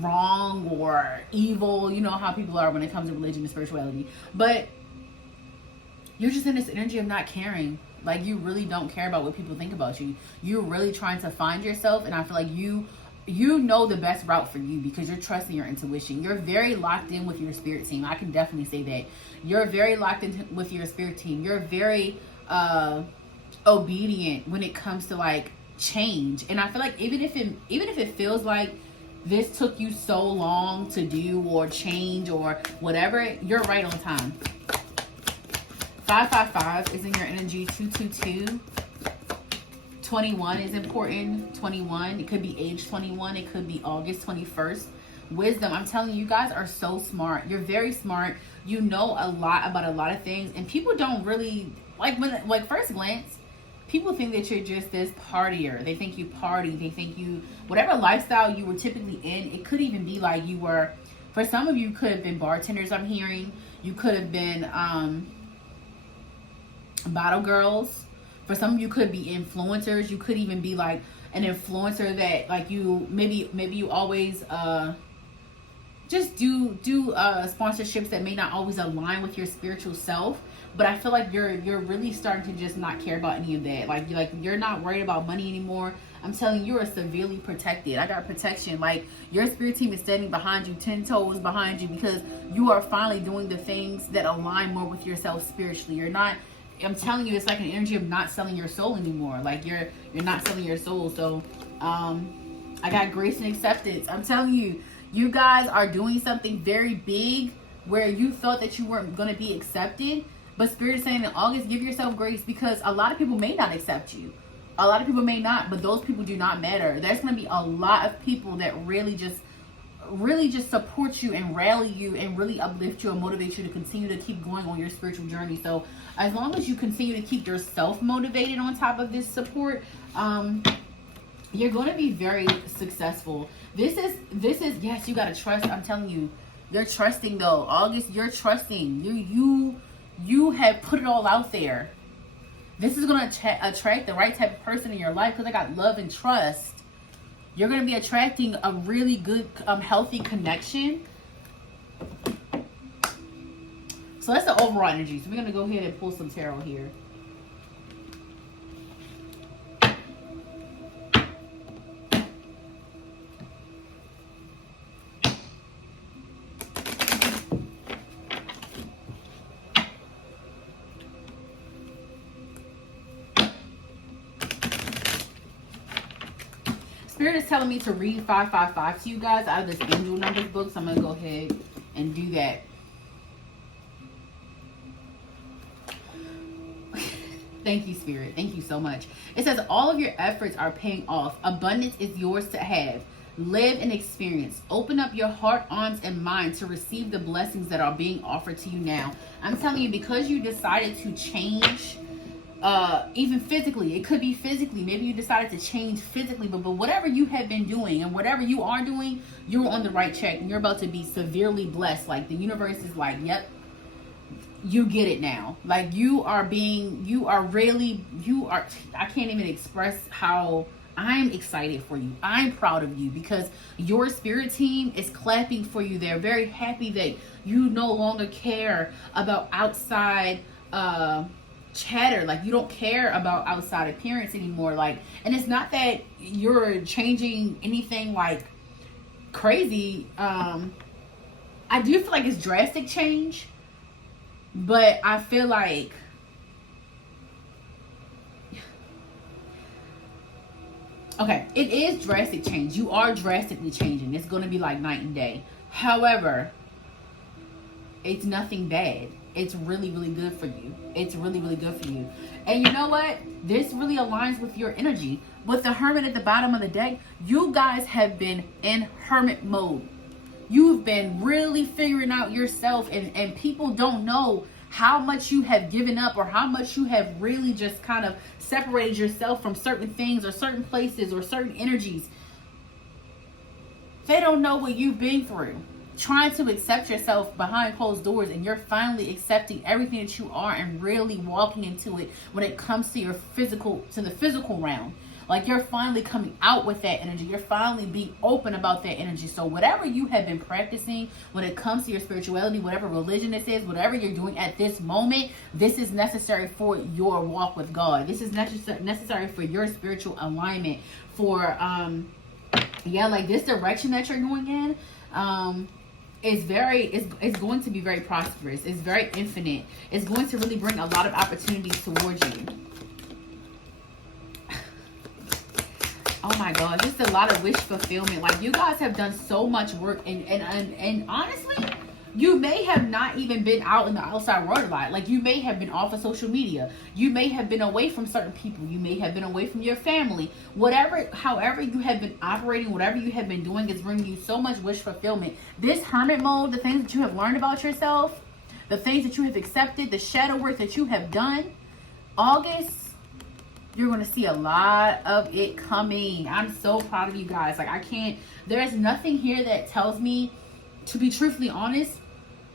wrong or evil. You know how people are when it comes to religion and spirituality. But you're just in this energy of not caring. Like, you really don't care about what people think about you. You're really trying to find yourself, and I feel like you know the best route for you because you're trusting your intuition. You're very locked in with your spirit team. I can definitely say that. You're very locked in with your spirit team. You're very obedient when it comes to like change. And I feel like even if it feels like this took you so long to do or change or whatever, you're right on time. 555 is in your energy. 222. 21 is important. 21. It could be age 21. It could be August 21st. Wisdom. I'm telling you, you guys are so smart. You're very smart. You know a lot about a lot of things. And people don't really, like first glance, people think that you're just this partier. They think you party. They think you, whatever lifestyle you were typically in, it could even be like you were, for some of you could have been bartenders, I'm hearing. You could have been bottle girls. For some of you could be influencers. You could even be like an influencer that like you maybe you always just do sponsorships that may not always align with your spiritual self. But I feel like you're really starting to just not care about any of that. Like you're not worried about money anymore. I'm telling you, you're severely protected. I got protection. Like, your spirit team is standing behind you, 10 toes behind you, because you are finally doing the things that align more with yourself spiritually. You're not, I'm telling you, it's like an energy of not selling your soul anymore. Like you're not selling your soul. So I got grace and acceptance. I'm telling you, you guys are doing something very big where you thought that you weren't going to be accepted. But Spirit is saying in August, give yourself grace, because a lot of people may not accept you. A lot of people may not, but those people do not matter. There's going to be a lot of people that really just support you and rally you and really uplift you and motivate you to continue to keep going on your spiritual journey. So as long as you continue to keep yourself motivated on top of this support, you're going to be very successful. This is yes, you got to trust. I'm telling you, you're trusting though. August, you're trusting. You have put it all out there. This is going to attract the right type of person in your life, because I got love and trust. You're going to be attracting a really good, healthy connection. So that's the overall energy. So we're going to go ahead and pull some tarot here. Spirit is telling me to read 555 to you guys out of this Angel Numbers book. So I'm going to go ahead and do that. Thank you, Spirit. Thank you so much. It says, all of your efforts are paying off. Abundance is yours to have. Live and experience. Open up your heart, arms, and mind to receive the blessings that are being offered to you now. I'm telling you, because you decided to change, even physically, it could be physically, maybe you decided to change physically, but whatever you have been doing and whatever you are doing, you're on the right track, and you're about to be severely blessed. Like, the universe is like, yep, you get it now. Like, I can't even express how I'm excited for you. I'm proud of you, because your spirit team is clapping for you. They're very happy that you no longer care about outside chatter. Like, you don't care about outside appearance anymore. Like, and it's not that you're changing anything like crazy. I do feel like it's drastic change, but I feel like okay, it is drastic change. You are drastically changing. It's going to be like night and day. However, it's nothing bad. It's really, really good for you. It's really, really good for you. And you know what? This really aligns with your energy. With the Hermit at the bottom of the deck, you guys have been in hermit mode. You've been really figuring out yourself, and people don't know how much you have given up or how much you have really just kind of separated yourself from certain things or certain places or certain energies. They don't know what you've been through, trying to accept yourself behind closed doors, and you're finally accepting everything that you are and really walking into it when it comes to your physical, to the physical realm. Like, you're finally coming out with that energy. You're finally being open about that energy. So whatever you have been practicing when it comes to your spirituality, whatever religion this is, whatever you're doing at this moment, this is necessary for your walk with God. This is necessary for your spiritual alignment, for like this direction that you're going in. It's going to be very prosperous. It's very infinite. It's going to really bring a lot of opportunities towards you. Oh my God, just a lot of wish fulfillment. Like, you guys have done so much work, and honestly, you may have not even been out in the outside world a lot. Like, you may have been off of social media. You may have been away from certain people. You may have been away from your family. However you have been operating, whatever you have been doing is bringing you so much wish fulfillment. This hermit mode, the things that you have learned about yourself, the things that you have accepted, the shadow work that you have done, August, you're going to see a lot of it coming. I'm so proud of you guys. Like, there's nothing here that tells me, to be truthfully honest,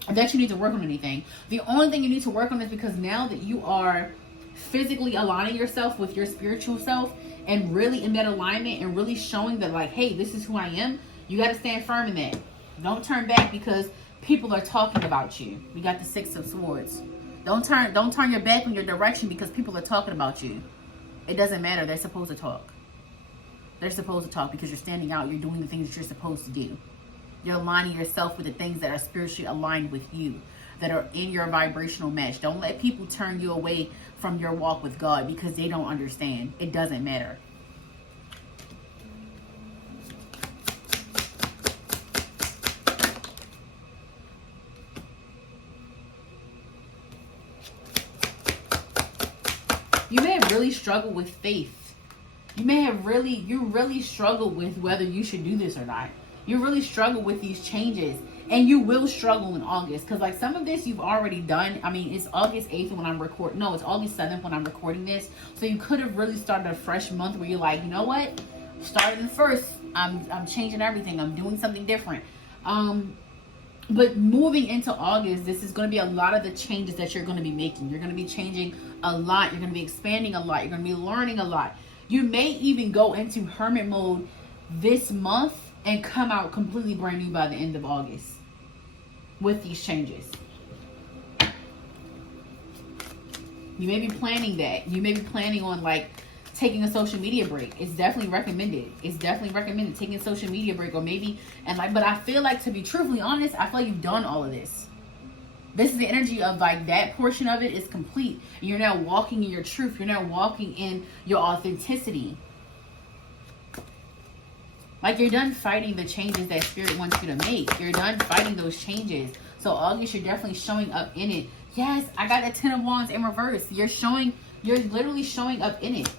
that you need to work on anything. The only thing you need to work on is because now that you are physically aligning yourself with your spiritual self and really in that alignment and really showing that, like, hey, this is who I am, you got to stand firm in that. Don't turn back because people are talking about you. We got the Six of Swords. Don't turn your back on your direction because people are talking about you. It doesn't matter. They're supposed to talk. They're supposed to talk because you're standing out. You're doing the things that you're supposed to do. You're aligning yourself with the things that are spiritually aligned with you, that are in your vibrational match. Don't let people turn you away from your walk with God because they don't understand. It doesn't matter. You may have really struggled with faith. You really struggled with whether you should do this or not. You really struggle with these changes, and you will struggle in August because, like, some of this you've already done. I mean, it's August 8th when I'm recording. No, it's August 7th when I'm recording this. So you could have really started a fresh month where you're like, you know what? Starting the first, I'm changing everything. I'm doing something different. But moving into August, this is going to be a lot of the changes that you're going to be making. You're going to be changing a lot. You're going to be expanding a lot. You're going to be learning a lot. You may even go into hermit mode this month and come out completely brand new by the end of August with these changes. You may be planning that. You may be planning on, like, taking a social media break. It's definitely recommended. It's definitely recommended taking a social media break, or maybe, but I feel like, to be truthfully honest, I feel like you've done all of this. This is the energy of, like, that portion of it is complete. You're now walking in your truth. You're now walking in your authenticity. Like, you're done fighting the changes that Spirit wants you to make. You're done fighting those changes. So August, you're definitely showing up in it. Yes, I got a 10 of Wands in reverse. You're literally showing up in it.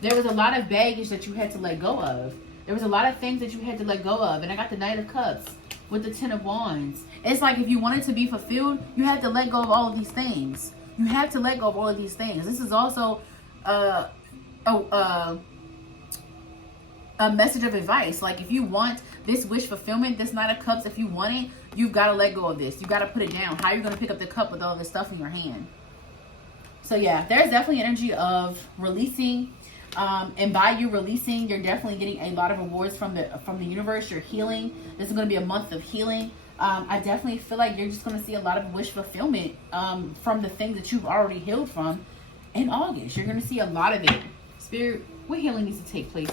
There was a lot of baggage that you had to let go of. There was a lot of things that you had to let go of. And I got the Knight of Cups with the 10 of Wands. It's like, if you wanted to be fulfilled, you had to let go of all of these things. You have to let go of all of these things. This is also a message of advice. Like, if you want this wish fulfillment, this Knight of Cups, if you want it, you've got to let go of this. You got to put it down. How are you going to pick up the cup with all this stuff in your hand? So yeah, there's definitely energy of releasing, and by you releasing, you're definitely getting a lot of rewards from the universe. You're healing. This is going to be a month of healing. I definitely feel like you're just going to see a lot of wish fulfillment from the things that you've already healed from in August. You're going to see a lot of it. Spirit, what healing needs to take place?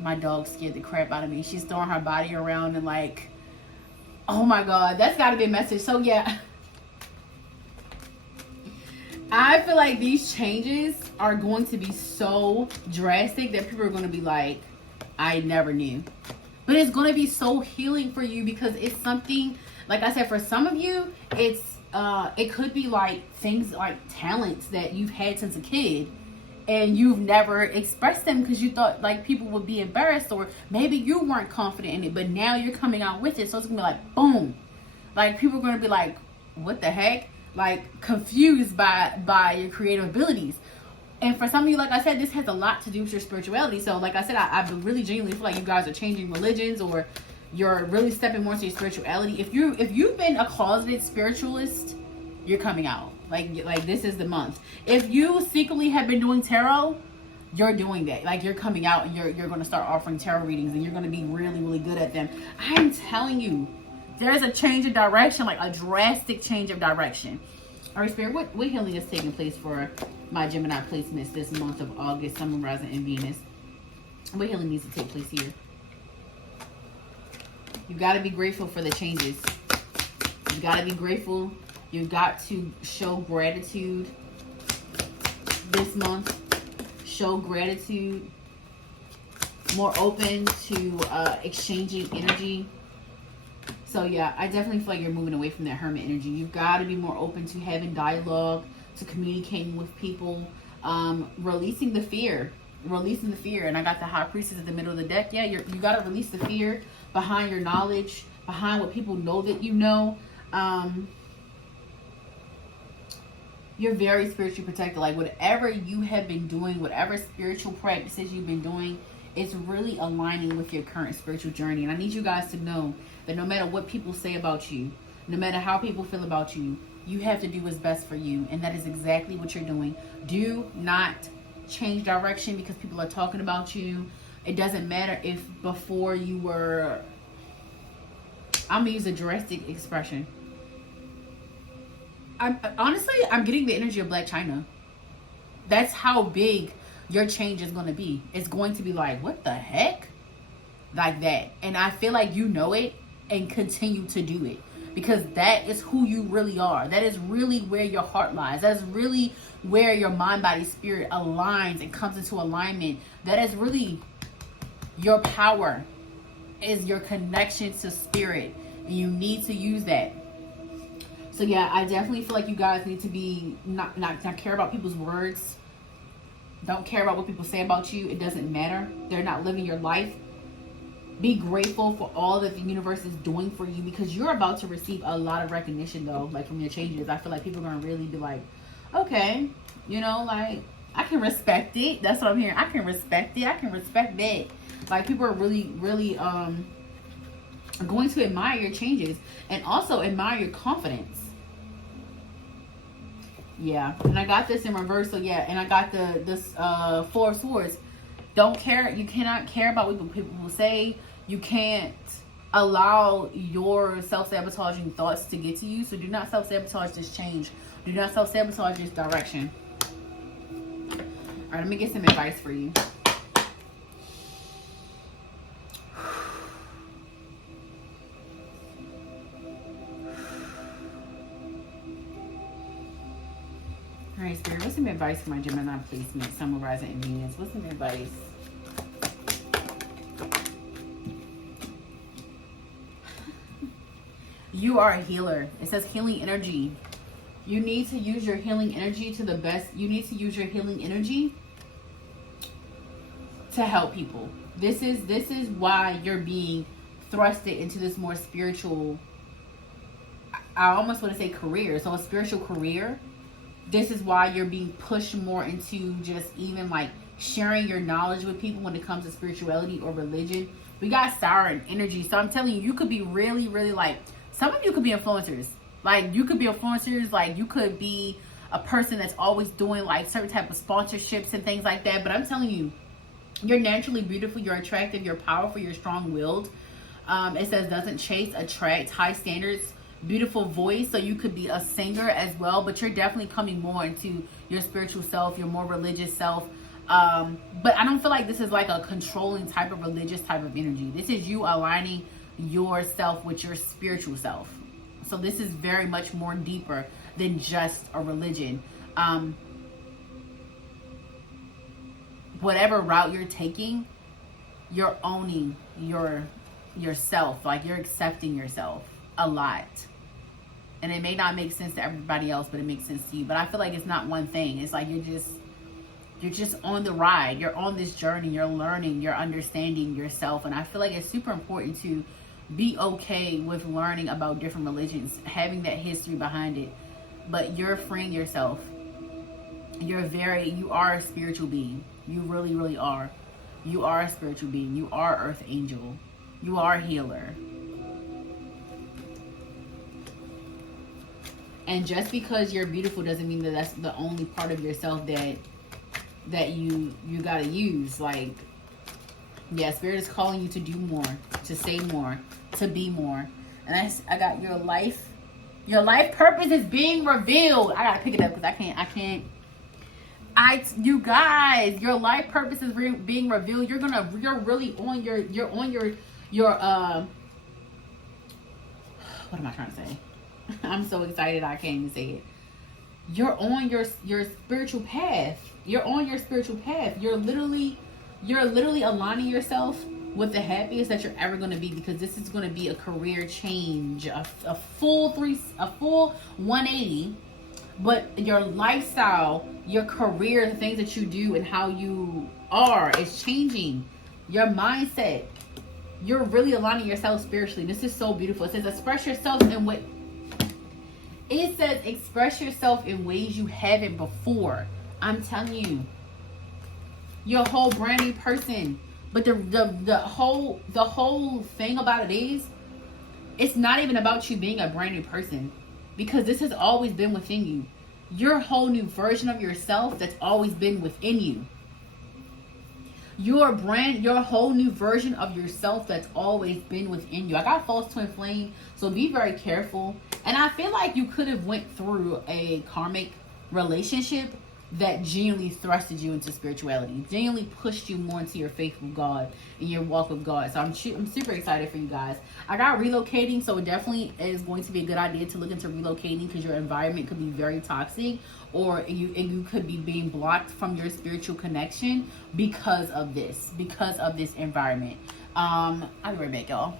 My dog scared the crap out of me. She's throwing her body around and, like, oh my God, that's got to be a message. So yeah, I feel like these changes are going to be so drastic that people are going to be like, I never knew. But it's going to be so healing for you because it's something, like I said, for some of you, it could be like things like talents that you've had since a kid and you've never expressed them because you thought, like, people would be embarrassed, or maybe you weren't confident in it, but now you're coming out with it. So it's going to be like, boom. Like, people are going to be like, what the heck? Like, confused by your creative abilities. And for some of you, like I said, this has a lot to do with your spirituality. So like I said, I really genuinely feel like you guys are changing religions, or you're really stepping more into your spirituality. If you've been a closeted spiritualist you're coming out. Like this is the month. If you secretly have been doing tarot, you're doing that. Like you're coming out and you're going to start offering tarot readings, and you're going to be really, really good at them. I'm telling you, there's a change of direction, like a drastic change of direction. All right, Spirit, what healing is taking place for my Gemini placements this month of August, Sun, Rising, and Venus? What healing needs to take place here? You've got to be grateful for the changes. You've got to be grateful. You've got to show gratitude this month. Show gratitude. More open to exchanging energy. So yeah, I definitely feel like you're moving away from that hermit energy. You've got to be more open to having dialogue, to communicating with people, releasing the fear. Releasing the fear. And I got the High Priestess at the middle of the deck. Yeah, you got to release the fear behind your knowledge, behind what people know that you know. You're very spiritually protected. Like whatever you have been doing, whatever spiritual practices you've been doing, it's really aligning with your current spiritual journey. And I need you guys to know that no matter what people say about you, no matter how people feel about you, you have to do what's best for you. And that is exactly what you're doing. Do not change direction because people are talking about you. It doesn't matter if before you were, I'm gonna use a drastic expression. Honestly, I'm getting the energy of Black China. That's how big your change is going to be. It's going to be like, what the heck? Like that. And I feel like you know it and continue to do it. Because that is who you really are. That is really where your heart lies. That is really where your mind, body, spirit aligns and comes into alignment. That is really your power. Is your connection to spirit. And you need to use that. So yeah, I definitely feel like you guys need to be not care about people's words. Don't care about what people say about you. It doesn't matter. They're not living your life. Be grateful for all that the universe is doing for you, because you're about to receive a lot of recognition though, like from your changes. I feel like people are gonna really be like, okay, you know, like I can respect it. That's what I'm hearing. I can respect it. I can respect that. Like people are really, really going to admire your changes and also admire your confidence. Yeah, and I got this in reverse. So yeah, and I got this Four of Swords. Don't care. You cannot care about what people will say. You can't allow your self-sabotaging thoughts to get to you. So do not self-sabotage this change. Do not self-sabotage this direction. All right, let me get some advice for you. All right, Spirit, what's some advice for my Gemini placement, Sun, Rising, and Venus? What's some advice? You are a healer. It says healing energy. You need to use your healing energy to the best. You need to use your healing energy to help people. This is why you're being thrusted into this more spiritual, I almost want to say career. So a spiritual career. This is why you're being pushed more into just even like sharing your knowledge with people when it comes to spirituality or religion. We got Siren energy. So I'm telling you, you could be really, really like, some of you could be influencers. Like you could be influencers. Like you could be a person that's always doing like certain type of sponsorships and things like that. But I'm telling you, you're naturally beautiful. You're attractive. You're powerful. You're strong-willed. It says doesn't chase, attract, high standards. Beautiful voice, so you could be a singer as well, but you're definitely coming more into your spiritual self, your more religious self. But I don't feel like this is like a controlling type of religious type of energy. This is you aligning yourself with your spiritual self. So this is very much more deeper than just a religion. Whatever route you're taking, you're owning yourself. Like you're accepting yourself a lot. And it may not make sense to everybody else, but it makes sense to you. But I feel like it's not one thing. It's like you're just on the ride. You're on this journey. You're learning. You're understanding yourself. And I feel like it's super important to be okay with learning about different religions, having that history behind it. But you're freeing yourself. You are a spiritual being. You really, really are. You are a spiritual being. You are Earth Angel. You are a healer. And just because you're beautiful doesn't mean that that's the only part of yourself that you gotta use. Like, yeah, Spirit is calling you to do more, to say more, to be more. And I got your life purpose is being revealed. I gotta pick it up because you guys, your life purpose is being revealed. You're really on your what am I trying to say? I'm so excited I can't even say it. You're on your spiritual path. You're on your spiritual path. You're literally aligning yourself with the happiest that you're ever going to be, because this is going to be a career change, a full 180. But your lifestyle, your career, the things that you do and how you are is changing. Your mindset, you're really aligning yourself spiritually. This is so beautiful. It says express yourself in what it says express yourself in ways you haven't before. I'm telling you, you're a whole brand new person. But the whole thing about it is, it's not even about you being a brand new person, because this has always been within you. You're a whole new version of yourself that's always been within you. You're a whole new version of yourself that's always been within you. I got false twin flame, so be very careful. And I feel like you could have went through a karmic relationship that genuinely thrusted you into spirituality, genuinely pushed you more into your faith with God and your walk with God. So I'm super excited for you guys. I got relocating, so it definitely is going to be a good idea to look into relocating, because your environment could be very toxic, or you could be being blocked from your spiritual connection because of this environment. I'll be right back, y'all.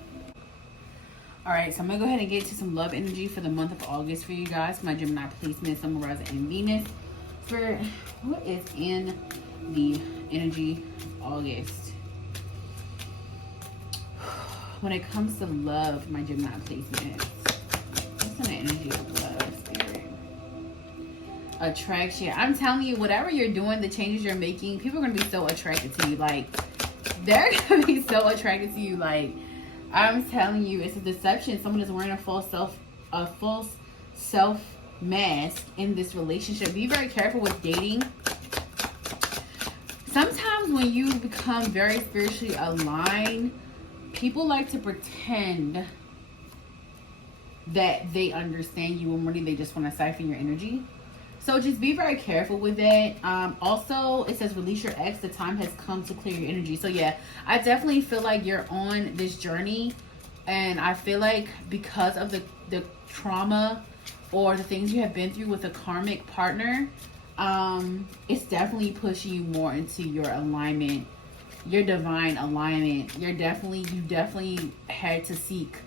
All right, so I'm gonna go ahead and get to some love energy for the month of August for you guys. My Gemini placement, Sun, Rising, and Venus. For what is in the energy of August? When it comes to love, my Gemini placement, what's in the energy of love, Spirit? Attraction. I'm telling you, whatever you're doing, the changes you're making, people are gonna be so attracted to you. Like, they're gonna be so attracted to you. Like, I'm telling you, it's a deception. Someone is wearing a false self mask in this relationship. Be very careful with dating. Sometimes when you become very spiritually aligned, people like to pretend that they understand you, and really they just want to siphon your energy. So just be very careful with that. Also, it says release your ex. The time has come to clear your energy. So yeah, I definitely feel like you're on this journey, and I feel like because of the trauma or the things you have been through with a karmic partner, it's definitely pushing you more into your alignment, your divine alignment. You definitely had to seek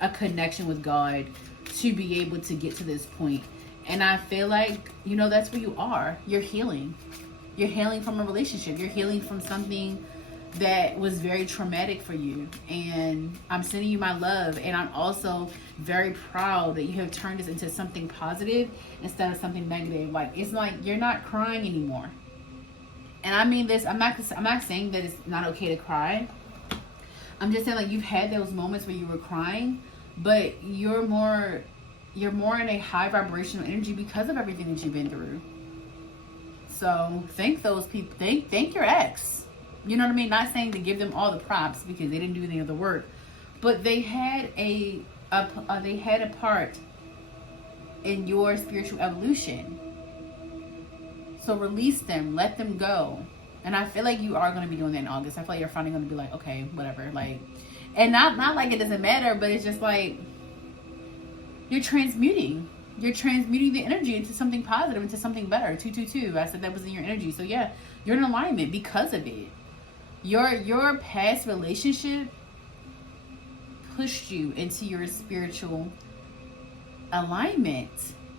a connection with God to be able to get to this point. And I feel like, that's where you are. You're healing. You're healing from a relationship. You're healing from something that was very traumatic for you. And I'm sending you my love. And I'm also very proud that you have turned this into something positive instead of something negative. Like, it's like you're not crying anymore. And I mean this, I'm not saying that it's not okay to cry. I'm just saying, like, you've had those moments where you were crying, but you're more in a high vibrational energy because of everything that you've been through. So thank those people. Thank your ex. You know what I mean? Not saying to give them all the props because they didn't do any of the work, but they had a part in your spiritual evolution. So release them, let them go. And I feel like you are going to be doing that in August. I feel like you're finally going to be like, okay, whatever. Like, and not like it doesn't matter, but it's just like you're transmuting the energy into something positive, into something better. 222. I said that was in your energy. So yeah, you're in alignment because of it. Your past relationship pushed you into your spiritual alignment.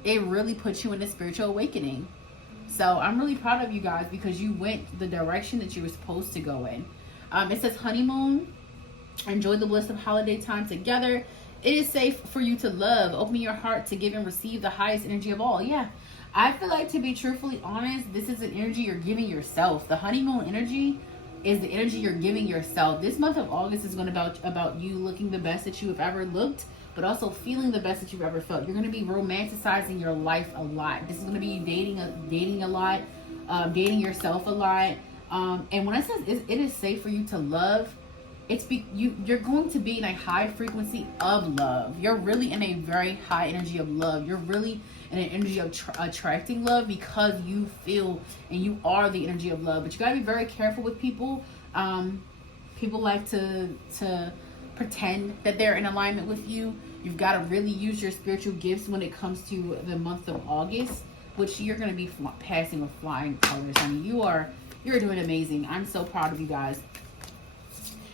It really put you in a spiritual awakening. So I'm really proud of you guys because you went the direction that you were supposed to go in. It says honeymoon. Enjoy the bliss of holiday time together. It is safe for you to love. Open your heart to give and receive the highest energy of all. Yeah. I feel like, to be truthfully honest, this is an energy you're giving yourself. The honeymoon energy, is the energy you're giving yourself. This month of August is going to be about you looking the best that you have ever looked, but also feeling the best that you've ever felt. You're going to be romanticizing your life a lot. This is going to be you dating a lot, dating yourself a lot. And when I say it is safe for you to love, you're going to be in a high frequency of love. You're really in a very high energy of love. You're really in an energy of attracting love because you feel and you are the energy of love. But you got to be very careful with people. People like to pretend that they're in alignment with you. You've got to really use your spiritual gifts when it comes to the month of August, which you're going to be passing with flying colors. I mean, you're doing amazing. I'm so proud of you guys.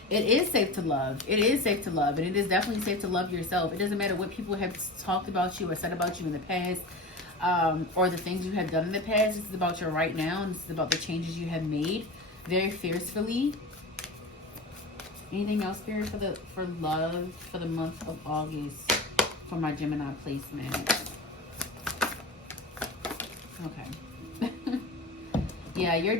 It is safe to love. It is safe to love. And it is definitely safe to love yourself. It doesn't matter what people have talked about you or said about you in the past, or the things you have done in the past. This is about your right now. And this is about the changes you have made very fiercely. Anything else, Spirit, for love for the month of August for my Gemini placement? Okay. Yeah, you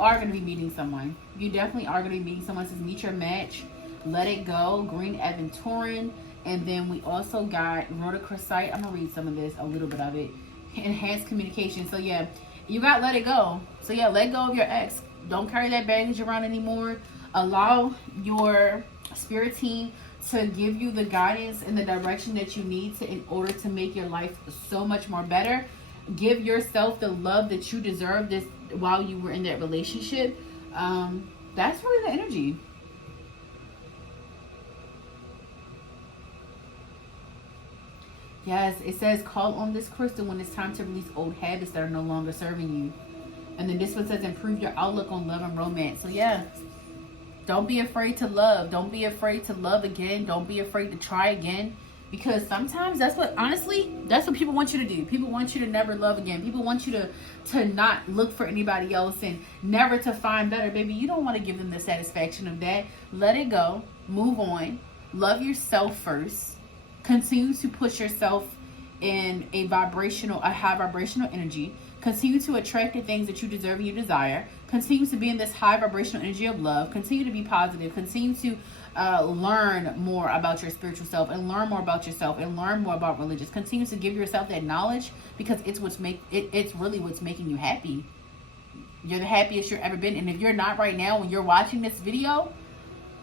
are going to be meeting someone. You definitely are going to be meeting someone. It says meet your match, let it go, green aventurin. And then we also got rhodochrosite. I'm going to read some of this, a little bit of it. Enhanced communication. So yeah, you got let it go. So yeah, let go of your ex. Don't carry that baggage around anymore. Allow your spirit team to give you the guidance and the direction that you need in order to make your life so much more better. Give yourself the love that you deserve this while you were in that relationship. That's really the energy. Yes, it says call on this crystal when it's time to release old habits that are no longer serving you. And then this one says improve your outlook on love and romance. So yeah, don't be afraid to love. Don't be afraid to love again. Don't be afraid to try again. Because sometimes that's what people want you to do. People want you to never love again. People want you to not look for anybody else and never to find better. Baby, you don't want to give them the satisfaction of that. Let it go. Move on. Love yourself first. Continue to push yourself in a high vibrational energy. Continue to attract the things that you deserve and you desire. Continue to be in this high vibrational energy of love. Continue to be positive. Continue to learn more about your spiritual self and learn more about yourself and learn more about religion. Continue to give yourself that knowledge because it's really what's making you happy. You're the happiest you've ever been. And if you're not right now, when you're watching this video,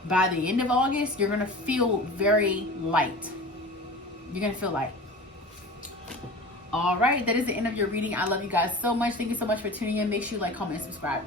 by the end of August, you're going to feel very light. You're going to feel light. All right, that is the end of your reading. I love you guys so much. Thank you so much for tuning in. Make sure you like, comment, and subscribe.